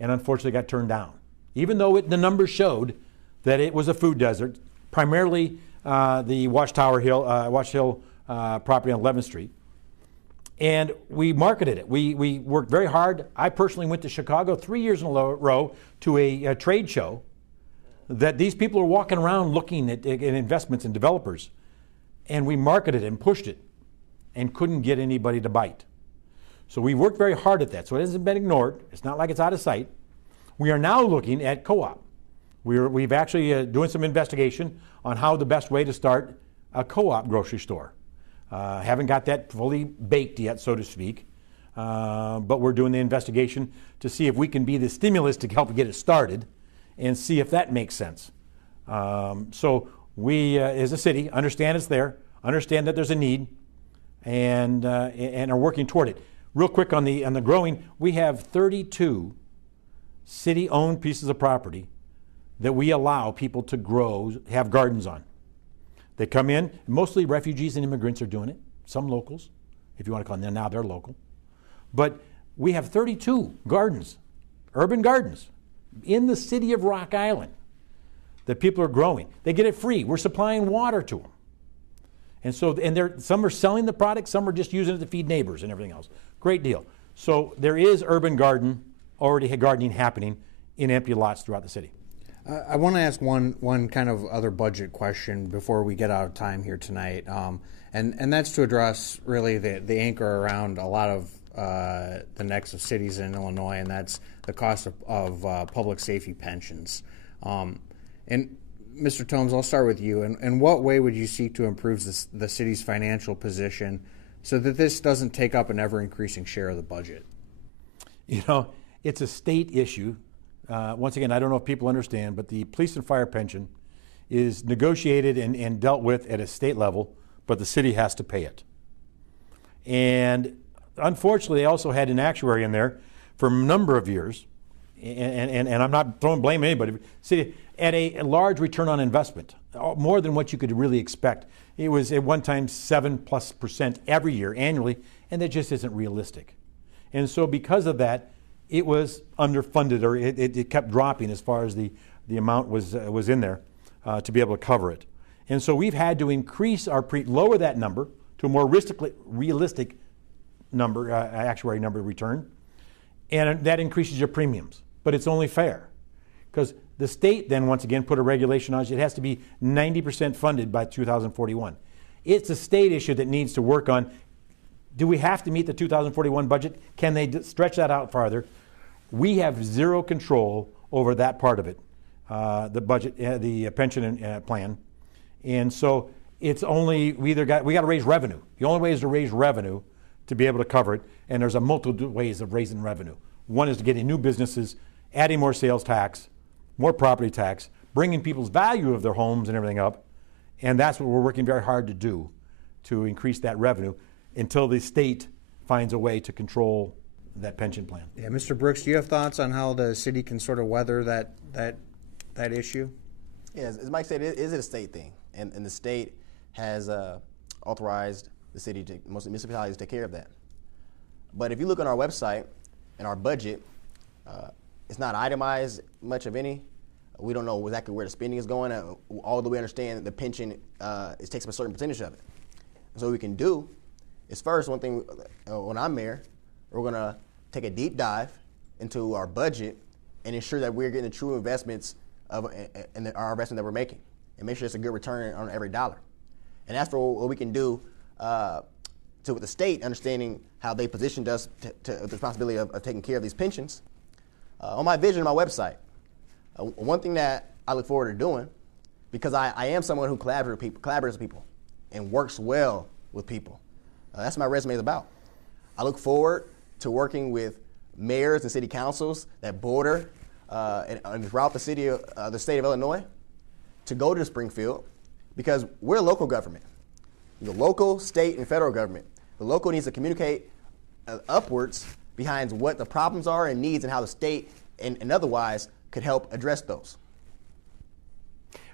and unfortunately got turned down. Even though the numbers showed that it was a food desert, primarily the Watch Hill property on 11th Street. And we marketed it. We worked very hard. I personally went to Chicago 3 years in a row to a trade show that these people are walking around looking at investments and developers. And we marketed it and pushed it and couldn't get anybody to bite. So we worked very hard at that. So it hasn't been ignored. It's not like it's out of sight. We are now looking at co-op. We've actually doing some investigation on how the best way to start a co-op grocery store. Haven't got that fully baked yet, so to speak, but we're doing the investigation to see if we can be the stimulus to help get it started and see if that makes sense. So we, as a city, understand it's there, understand that there's a need, and are working toward it. Real quick on the growing, we have 32 city-owned pieces of property that we allow people to grow, have gardens on. They come in, mostly refugees and immigrants are doing it, some locals, if you want to call them, now they're local. But we have 32 gardens, urban gardens, in the city of Rock Island that people are growing. They get it free. We're supplying water to them. And so, some are selling the product, some are just using it to feed neighbors and everything else. Great deal. So there is urban gardening happening in empty lots throughout the city. I want to ask one kind of other budget question before we get out of time here tonight, and that's to address really the anchor around a lot of the nexus cities in Illinois, and that's the cost of public safety pensions. And Mr. Tomes, I'll start with you. In what way would you seek to improve the city's financial position so that this doesn't take up an ever-increasing share of the budget? You know, it's a state issue. Once again, I don't know if people understand, but the police and fire pension is negotiated and dealt with at a state level, but the city has to pay it. And unfortunately, they also had an actuary in there for a number of years, and I'm not throwing blame on anybody. City at a large return on investment, more than what you could really expect. It was at one time 7+% every year, annually, and that just isn't realistic. And so because of that, it was underfunded, or it kept dropping as far as the amount was in there to be able to cover it. And so we've had to increase lower that number to a more realistic number, actuary number return, and that increases your premiums. But it's only fair, because The state then, once again, put a regulation on it. It has to be 90% funded by 2041. It's a state issue that needs to work on. Do we have to meet the 2041 budget? Can they stretch that out farther? We have zero control over that part of it, the budget, the pension plan. And so it's only, we got to raise revenue. The only way is to raise revenue to be able to cover it. And there's a multitude of ways of raising revenue. One is to get in new businesses, adding more sales tax, more property tax, bringing people's value of their homes and everything up. And that's what we're working very hard to do, to increase that revenue until the state finds a way to control that pension plan. Yeah, Mr. Brooks, do you have thoughts on how the city can sort of weather that issue? Yeah, as Mike said, it is a state thing, and the state has authorized the city, most municipalities, to take care of that. But if you look on our website and our budget, it's not itemized much of any. We don't know exactly where the spending is going, although we understand that the pension it takes up a certain percentage of it. So what we can do is, first, one thing, when I'm mayor, we're going to take a deep dive into our budget and ensure that we're getting the true investments in our investment that we're making, and make sure it's a good return on every dollar. And that's for what we can do with the state, understanding how they positioned us to the responsibility of taking care of these pensions. On my vision, on my website, one thing that I look forward to doing, because I am someone who collaborates with people and works well with people. That's what my resume is about. I look forward to working with mayors and city councils that border and throughout the state of Illinois to go to Springfield, because we're a local government. The local, state, and federal government. The local needs to communicate upwards behind what the problems are and needs, and how the state and otherwise could help address those.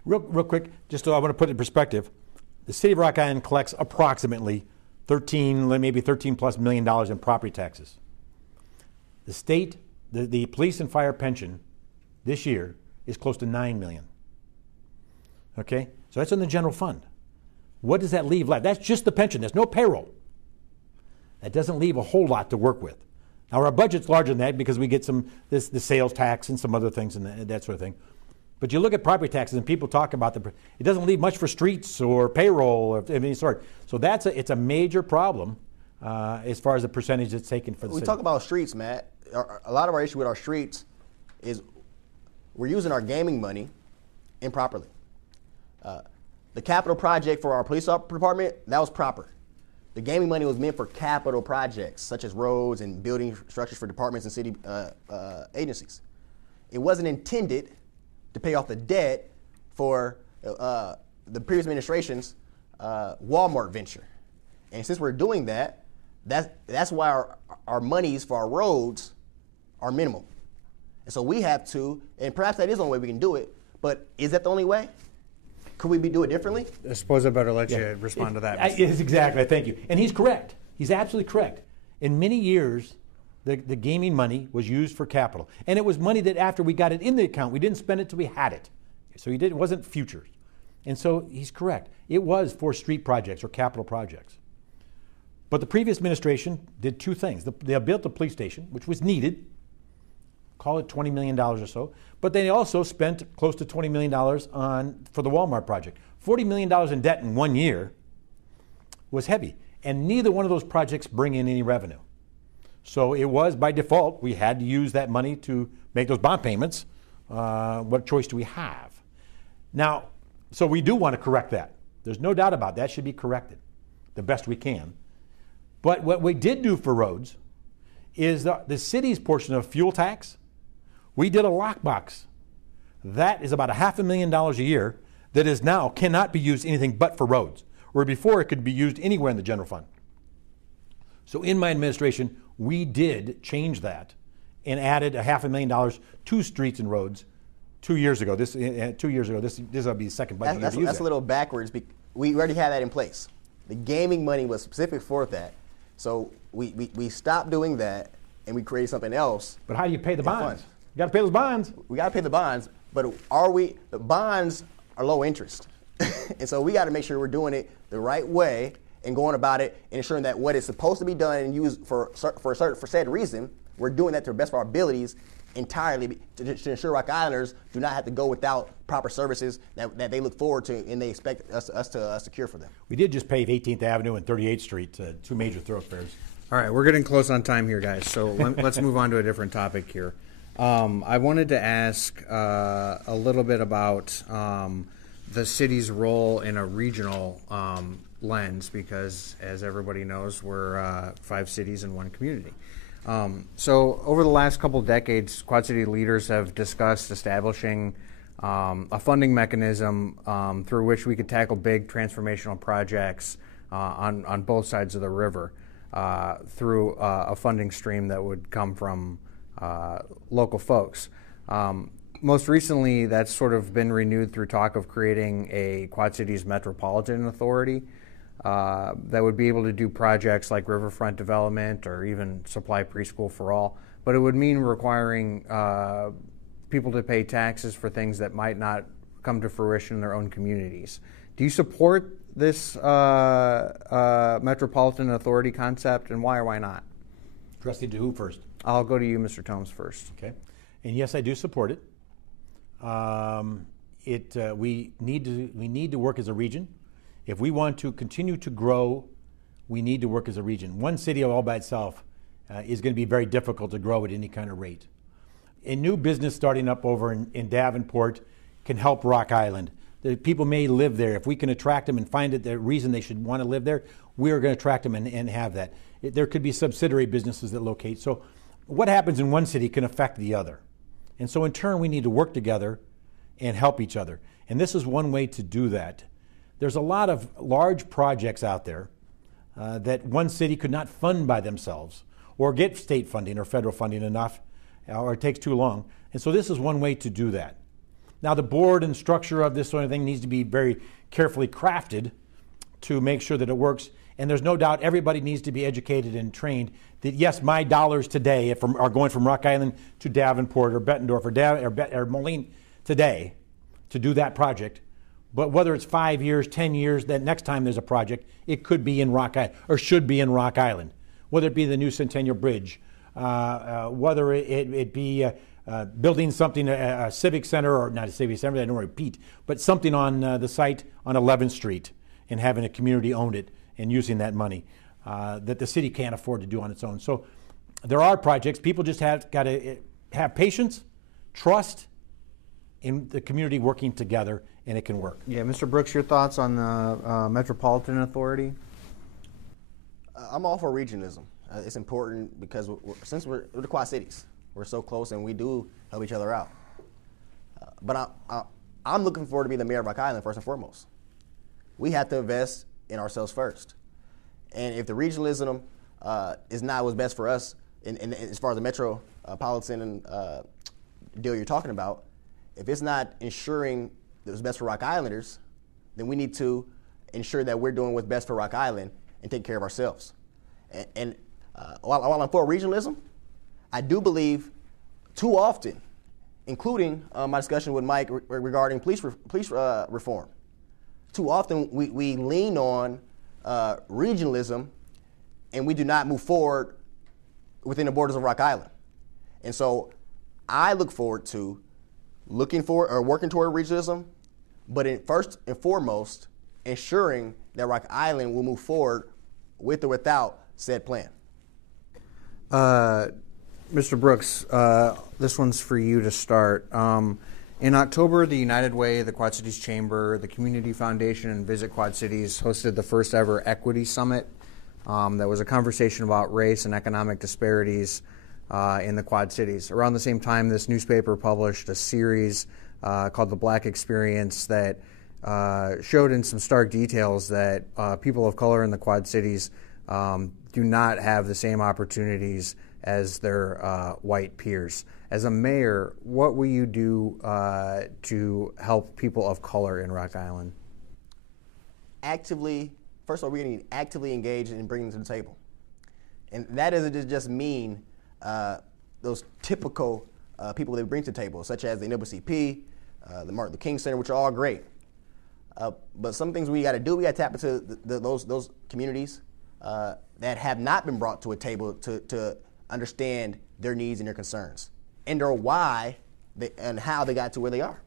Real quick, just so I want to put it in perspective, the city of Rock Island collects approximately maybe $13+ million in property taxes. The state, the police and fire pension this year is close to $9 million. Okay, so that's in the general fund. What does that leave left? That's just the pension. There's no payroll. That doesn't leave a whole lot to work with. Now, our budget's larger than that because we get the sales tax and some other things and that sort of thing. But you look at property taxes and people talk about it doesn't leave much for streets or payroll of any sort. So it's a major problem as far as the percentage that's taken for the city. We talk about streets, Matt. A lot of our issue with our streets is we're using our gaming money improperly. The capital project for our police department, that was proper. The gaming money was meant for capital projects, such as roads and building structures for departments and city agencies. It wasn't intended to pay off the debt for the previous administration's Walmart venture. And since we're doing that, that's why our monies for our roads are minimal. And so we have to, and perhaps that is the only way we can do it, but is that the only way? Could we do it differently? I suppose I better let you respond to that. Yes, exactly. Thank you. And he's correct. He's absolutely correct. In many years, the gaming money was used for capital. And it was money that after we got it in the account, we didn't spend it till we had it. So it wasn't futures. And so he's correct. It was for street projects or capital projects. But the previous administration did two things. They built a police station, which was needed, call it $20 million or so, but they also spent close to $20 million for the Walmart project. $40 million in debt in 1 year was heavy, and neither one of those projects bring in any revenue. So it was, by default, we had to use that money to make those bond payments. What choice do we have? Now, so we do want to correct that. There's no doubt about that. That should be corrected the best we can. But what we did do for roads is the city's portion of fuel tax. We did a lockbox. That is about $500,000 a year that is now cannot be used anything but for roads, where before it could be used anywhere in the general fund. So in my administration, we did change that and added $500,000 to streets and roads 2 years ago. This will be the second budget year to use that's that. A little backwards. We already had that in place. The gaming money was specific for that. So we stopped doing that and we created something else. But how do you pay the bonds? You got to pay those bonds. We got to pay the bonds, but the bonds are low interest. And so we got to make sure we're doing it the right way and going about it and ensuring that what is supposed to be done and used for said reason, we're doing that to the best of our abilities entirely to ensure Rock Islanders do not have to go without proper services that they look forward to and they expect us to secure for them. We did just pave 18th Avenue and 38th Street, two major thoroughfares. All right, we're getting close on time here, guys, so let's move on to a different topic here. I wanted to ask a little bit about the city's role in a regional lens because, as everybody knows, we're 5 cities in one community. So over the last couple of decades, Quad City leaders have discussed establishing a funding mechanism through which we could tackle big transformational projects on both sides of the river through a funding stream that would come from local folks. Most recently, that's sort of been renewed through talk of creating a Quad Cities Metropolitan Authority that would be able to do projects like riverfront development or even supply preschool for all. But it would mean requiring people to pay taxes for things that might not come to fruition in their own communities. Do you support this Metropolitan Authority concept, and why or why not? Trustee to who first? I'll go to you, Mr. Tomes, first. Okay. And yes, I do support it. We need to work as a region. If we want to continue to grow, we need to work as a region. One city all by itself is going to be very difficult to grow at any kind of rate. A new business starting up over in Davenport can help Rock Island. The people may live there. If we can attract them and find the reason they should want to live there, we are going to attract them and have that. There could be subsidiary businesses that locate. So what happens in one city can affect the other. And so in turn, we need to work together and help each other. And this is one way to do that. There's a lot of large projects out there that one city could not fund by themselves or get state funding or federal funding enough, or it takes too long. And so this is one way to do that. Now, the board and structure of this sort of thing needs to be very carefully crafted to make sure that it works. And there's no doubt everybody needs to be educated and trained that, yes, my dollars today are going from Rock Island to Davenport or Bettendorf or Moline today to do that project. But whether it's 5 years, 10 years, that next time there's a project, it could be in Rock Island or should be in Rock Island. Whether it be the new Centennial Bridge, whether it be building something, a civic center, or not a civic center, I don't repeat, but something on the site on 11th Street and having a community own it and using that money that the city can't afford to do on its own. So there are projects. People just have got to have patience, trust in the community working together, and it can work. Yeah, Mr. Brooks, your thoughts on the Metropolitan Authority? I'm all for regionalism. It's important because since we're the Quad Cities, we're so close and we do help each other out. But I'm looking forward to be the mayor of Rock Island first and foremost. We have to invest in ourselves first. And if the regionalism is not what's best for us, as far as the metropolitan deal you're talking about, if it's not ensuring that what's best for Rock Islanders, then we need to ensure that we're doing what's best for Rock Island and take care of ourselves. And while I'm for regionalism, I do believe too often, including my discussion with Mike regarding police reform, too often we lean on regionalism and we do not move forward within the borders of Rock Island. And so I look forward to working toward regionalism, but first and foremost, ensuring that Rock Island will move forward with or without said plan. Mr. Brooks, this one's for you to start. In October, the United Way, the Quad Cities Chamber, the Community Foundation, and Visit Quad Cities hosted the first ever Equity Summit. That was a conversation about race and economic disparities in the Quad Cities. Around the same time, this newspaper published a series called The Black Experience that showed in some stark details that people of color in the Quad Cities do not have the same opportunities as their white peers. As a mayor, what will you do to help people of color in Rock Island? First of all, we need to actively engage and bring them to the table. And that doesn't just mean those typical people that we bring to the table, such as the NAACP, the Martin Luther King Center, which are all great. But some things we got to do, we got to tap into those communities that have not been brought to a table to understand their needs and their concerns, and or why and how they got to where they are.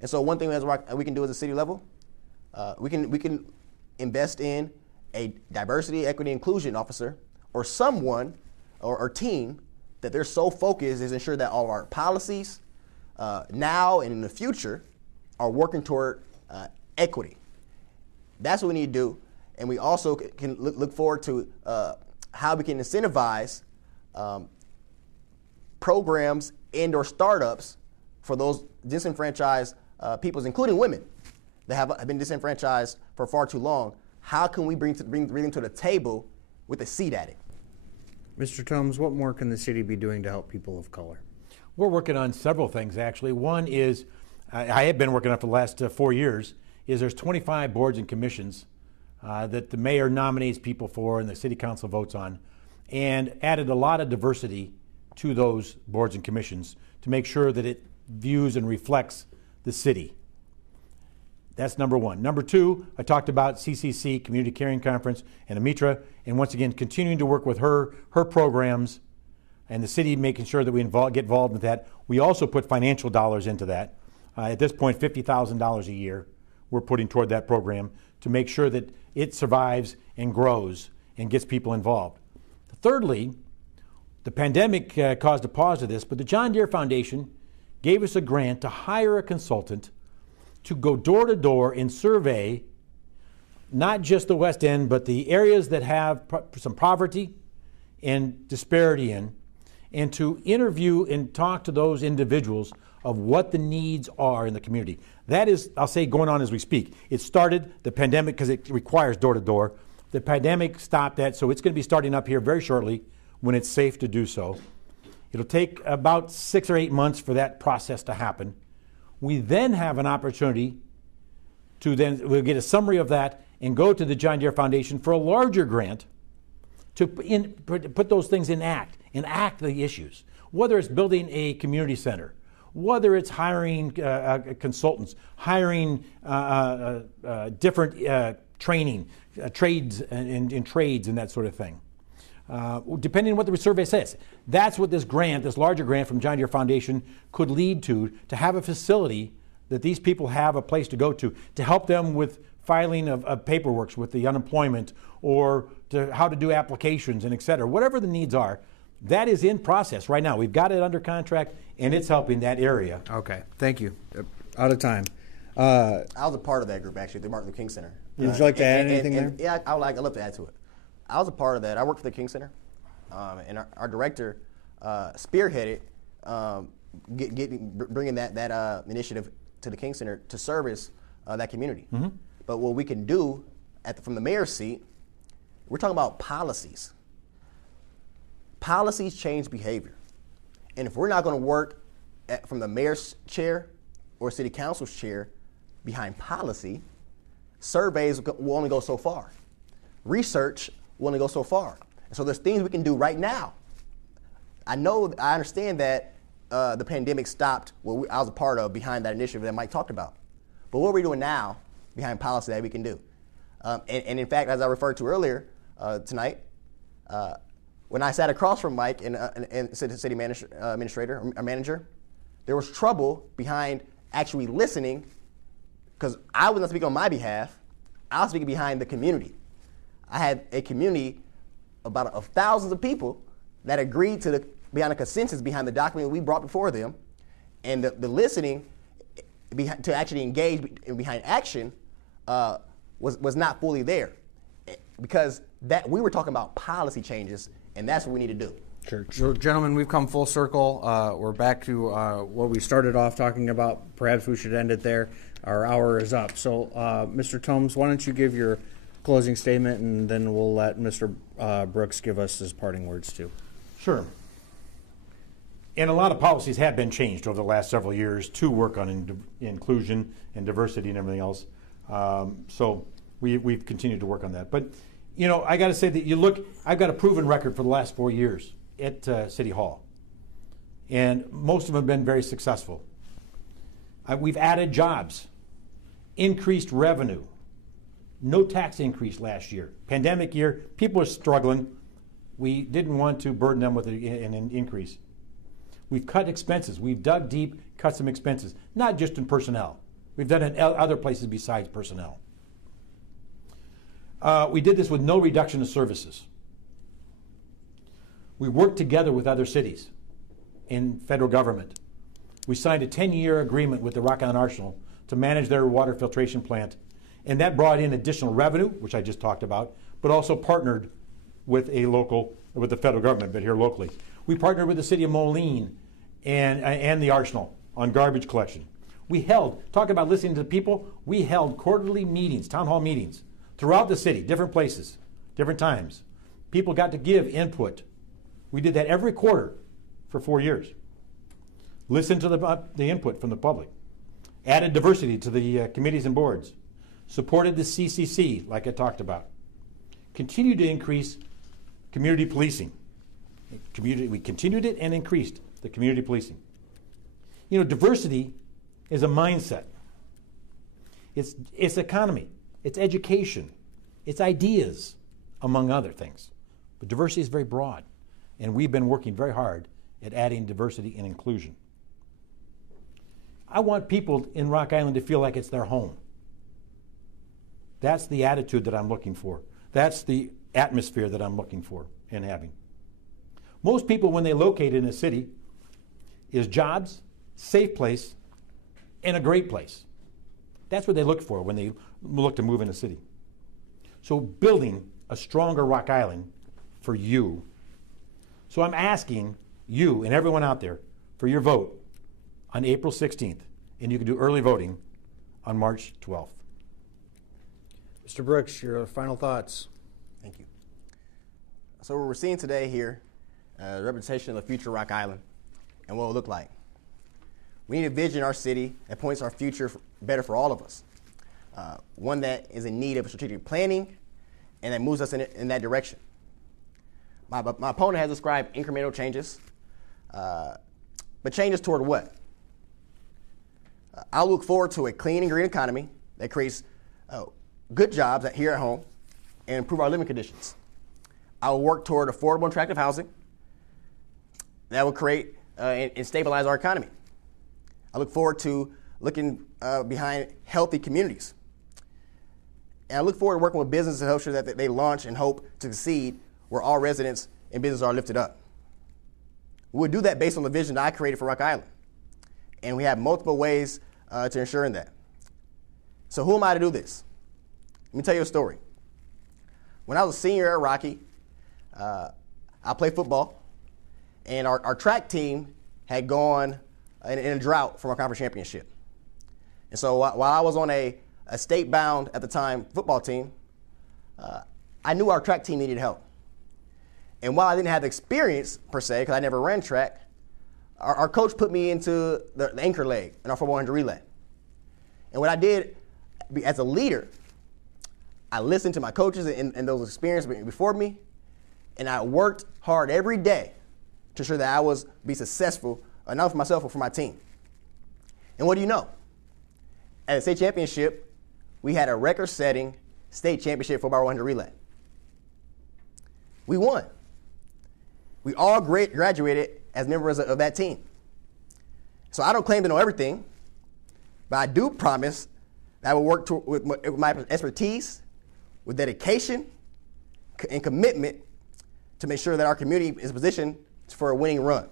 And so one thing we can do as a city level, we can invest in a diversity, equity, inclusion officer, or someone or team that their sole focus is ensure that all of our policies now and in the future are working toward equity. That's what we need to do. And we also can look forward to how we can incentivize programs and or startups for those disenfranchised peoples, including women that have been disenfranchised for far too long. How can we bring them to the table with a seat at it? Mr. Tomes, what more can the city be doing to help people of color? We're working on several things, actually. One is, I have been working on for the last 4 years, is there's 25 boards and commissions that the mayor nominates people for and the city council votes on, and added a lot of diversity to those boards and commissions to make sure that it views and reflects the city. That's number one. Number two, I talked about CCC, Community Caring Conference, and Amitra, and once again, continuing to work with her programs and the city making sure that we get involved with that. We also put financial dollars into that. At this point, $50,000 a year we're putting toward that program to make sure that it survives and grows and gets people involved. Thirdly, the pandemic caused a pause to this, but the John Deere Foundation gave us a grant to hire a consultant to go door to door and survey not just the West End, but the areas that have some poverty and disparity in, and to interview and talk to those individuals of what the needs are in the community. That is, I'll say, going on as we speak. It started, the pandemic, because it requires door to door. The pandemic stopped that, so it's going to be starting up here very shortly when it's safe to do so. It'll take about 6 or 8 months for that process to happen. We then have an opportunity to we'll get a summary of that and go to the John Deere Foundation for a larger grant to put those things enact the issues. Whether it's building a community center, whether it's hiring consultants, hiring different training, trades and trades and that sort of thing. Depending on what the survey says. That's what this grant, this larger grant from John Deere Foundation could lead to have a facility that these people have a place to go to help them with filing of paperwork with the unemployment or to how to do applications and et cetera. Whatever the needs are, that is in process right now. We've got it under contract and it's helping that area. Okay, thank you. Out of time. I was a part of that group, actually, the Martin Luther King Center. Would you like to add anything there? Yeah, I'd love to add to it. I was a part of that. I worked for the King Center, and our director spearheaded bringing that initiative to the King Center to service that community. Mm-hmm. But what we can do from the mayor's seat, we're talking about policies. Policies change behavior. And if we're not going to work from the mayor's chair or city council's chair behind policy, surveys will only go so far. Research will only go so far. And so there's things we can do right now. I understand that the pandemic stopped what I was a part of behind that initiative that Mike talked about. But what are we doing now behind policy that we can do? And in fact, as I referred to earlier tonight, when I sat across from Mike and city manager, there was trouble behind actually listening because I was not speaking on my behalf. I was speaking behind the community. I had a community of thousands of people that agreed to behind a consensus behind the document we brought before them, and the listening to actually engage behind action was not fully there because that we were talking about policy changes, and that's what we need to do. Sure. So, gentlemen, we've come full circle. We're back to what we started off talking about. Perhaps we should end it there. Our hour is up. So, Mr. Tomes, why don't you give your closing statement, and then we'll let Mr. Brooks give us his parting words, too. Sure. And a lot of policies have been changed over the last several years to work on inclusion and diversity and everything else. So we've continued to work on that. But, you know, I got to say that I've got a proven record for the last 4 years at City Hall. And most of them have been very successful. We've added jobs, increased revenue, no tax increase last year. Pandemic year, people are struggling. We didn't want to burden them with an increase. We've cut expenses. We've dug deep, cut some expenses, not just in personnel. We've done it in other places besides personnel. We did this with no reduction of services. We worked together with other cities in federal government. We signed a 10-year agreement with the Rock Island Arsenal to manage their water filtration plant, and that brought in additional revenue, which I just talked about, but also partnered with with the federal government, but here locally. We partnered with the city of Moline and the Arsenal on garbage collection. Talk about listening to people, we held quarterly meetings, town hall meetings, throughout the city, different places, different times. People got to give input. We did that every quarter for 4 years. Listened to the input from the public. Added diversity to the committees and boards. Supported the CCC, like I talked about. Continued to increase community policing. We continued it and increased the community policing. You know, diversity is a mindset. It's economy. It's education. It's ideas, among other things. But diversity is very broad. And we've been working very hard at adding diversity and inclusion. I want people in Rock Island to feel like it's their home. That's the attitude that I'm looking for. That's the atmosphere that I'm looking for and having. Most people, when they locate in a city, is jobs, safe place, and a great place. That's what they look for when they look to move in a city. So building a stronger Rock Island for you. So I'm asking you and everyone out there for your vote on April 16th, and you can do early voting on March 12th. Mr. Brooks, your final thoughts. Thank you. So what we're seeing today here, the representation of the future Rock Island and what it will look like. We need to envision our city that points our future better for all of us. One that is in need of strategic planning and that moves us in that direction. My opponent has described incremental changes, but changes toward what? I look forward to a clean and green economy that creates good jobs here at home and improve our living conditions. I will work toward affordable and attractive housing that will create and stabilize our economy. I look forward to looking behind healthy communities. And I look forward to working with businesses to help sure that they launch and hope to succeed where all residents and businesses are lifted up. We would do that based on the vision that I created for Rock Island. And we have multiple ways to ensuring that. So who am I to do this? Let me tell you a story. When I was a senior at Rocky, I played football, and our track team had gone in a drought from our conference championship. And so while I was on a state-bound, at the time, football team, I knew our track team needed help. And while I didn't have the experience, per se, because I never ran track, our coach put me into the anchor leg in our 4x100 relay. And what I did as a leader, I listened to my coaches and those experiences before me, and I worked hard every day to ensure that I was be successful, not for myself, but for my team. And what do you know? At the state championship, we had a record-setting state championship 4x100 relay. We won. We all graduated as members of that team. So I don't claim to know everything, but I do promise that I will work with my expertise, with dedication and commitment to make sure that our community is positioned for a winning run.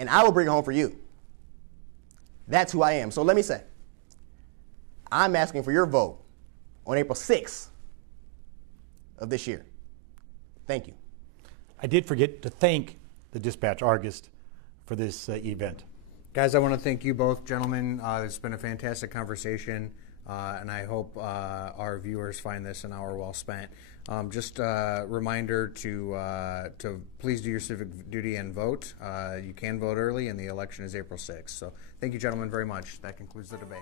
And I will bring it home for you. That's who I am. So let me say, I'm asking for your vote on April 6th of this year. Thank you. I did forget to thank the Dispatch Argus for this event. Guys, I want to thank you both, gentlemen. It's been a fantastic conversation, and I hope our viewers find this an hour well spent. Just a reminder to please do your civic duty and vote. You can vote early, and the election is April 6th. So thank you, gentlemen, very much. That concludes the debate.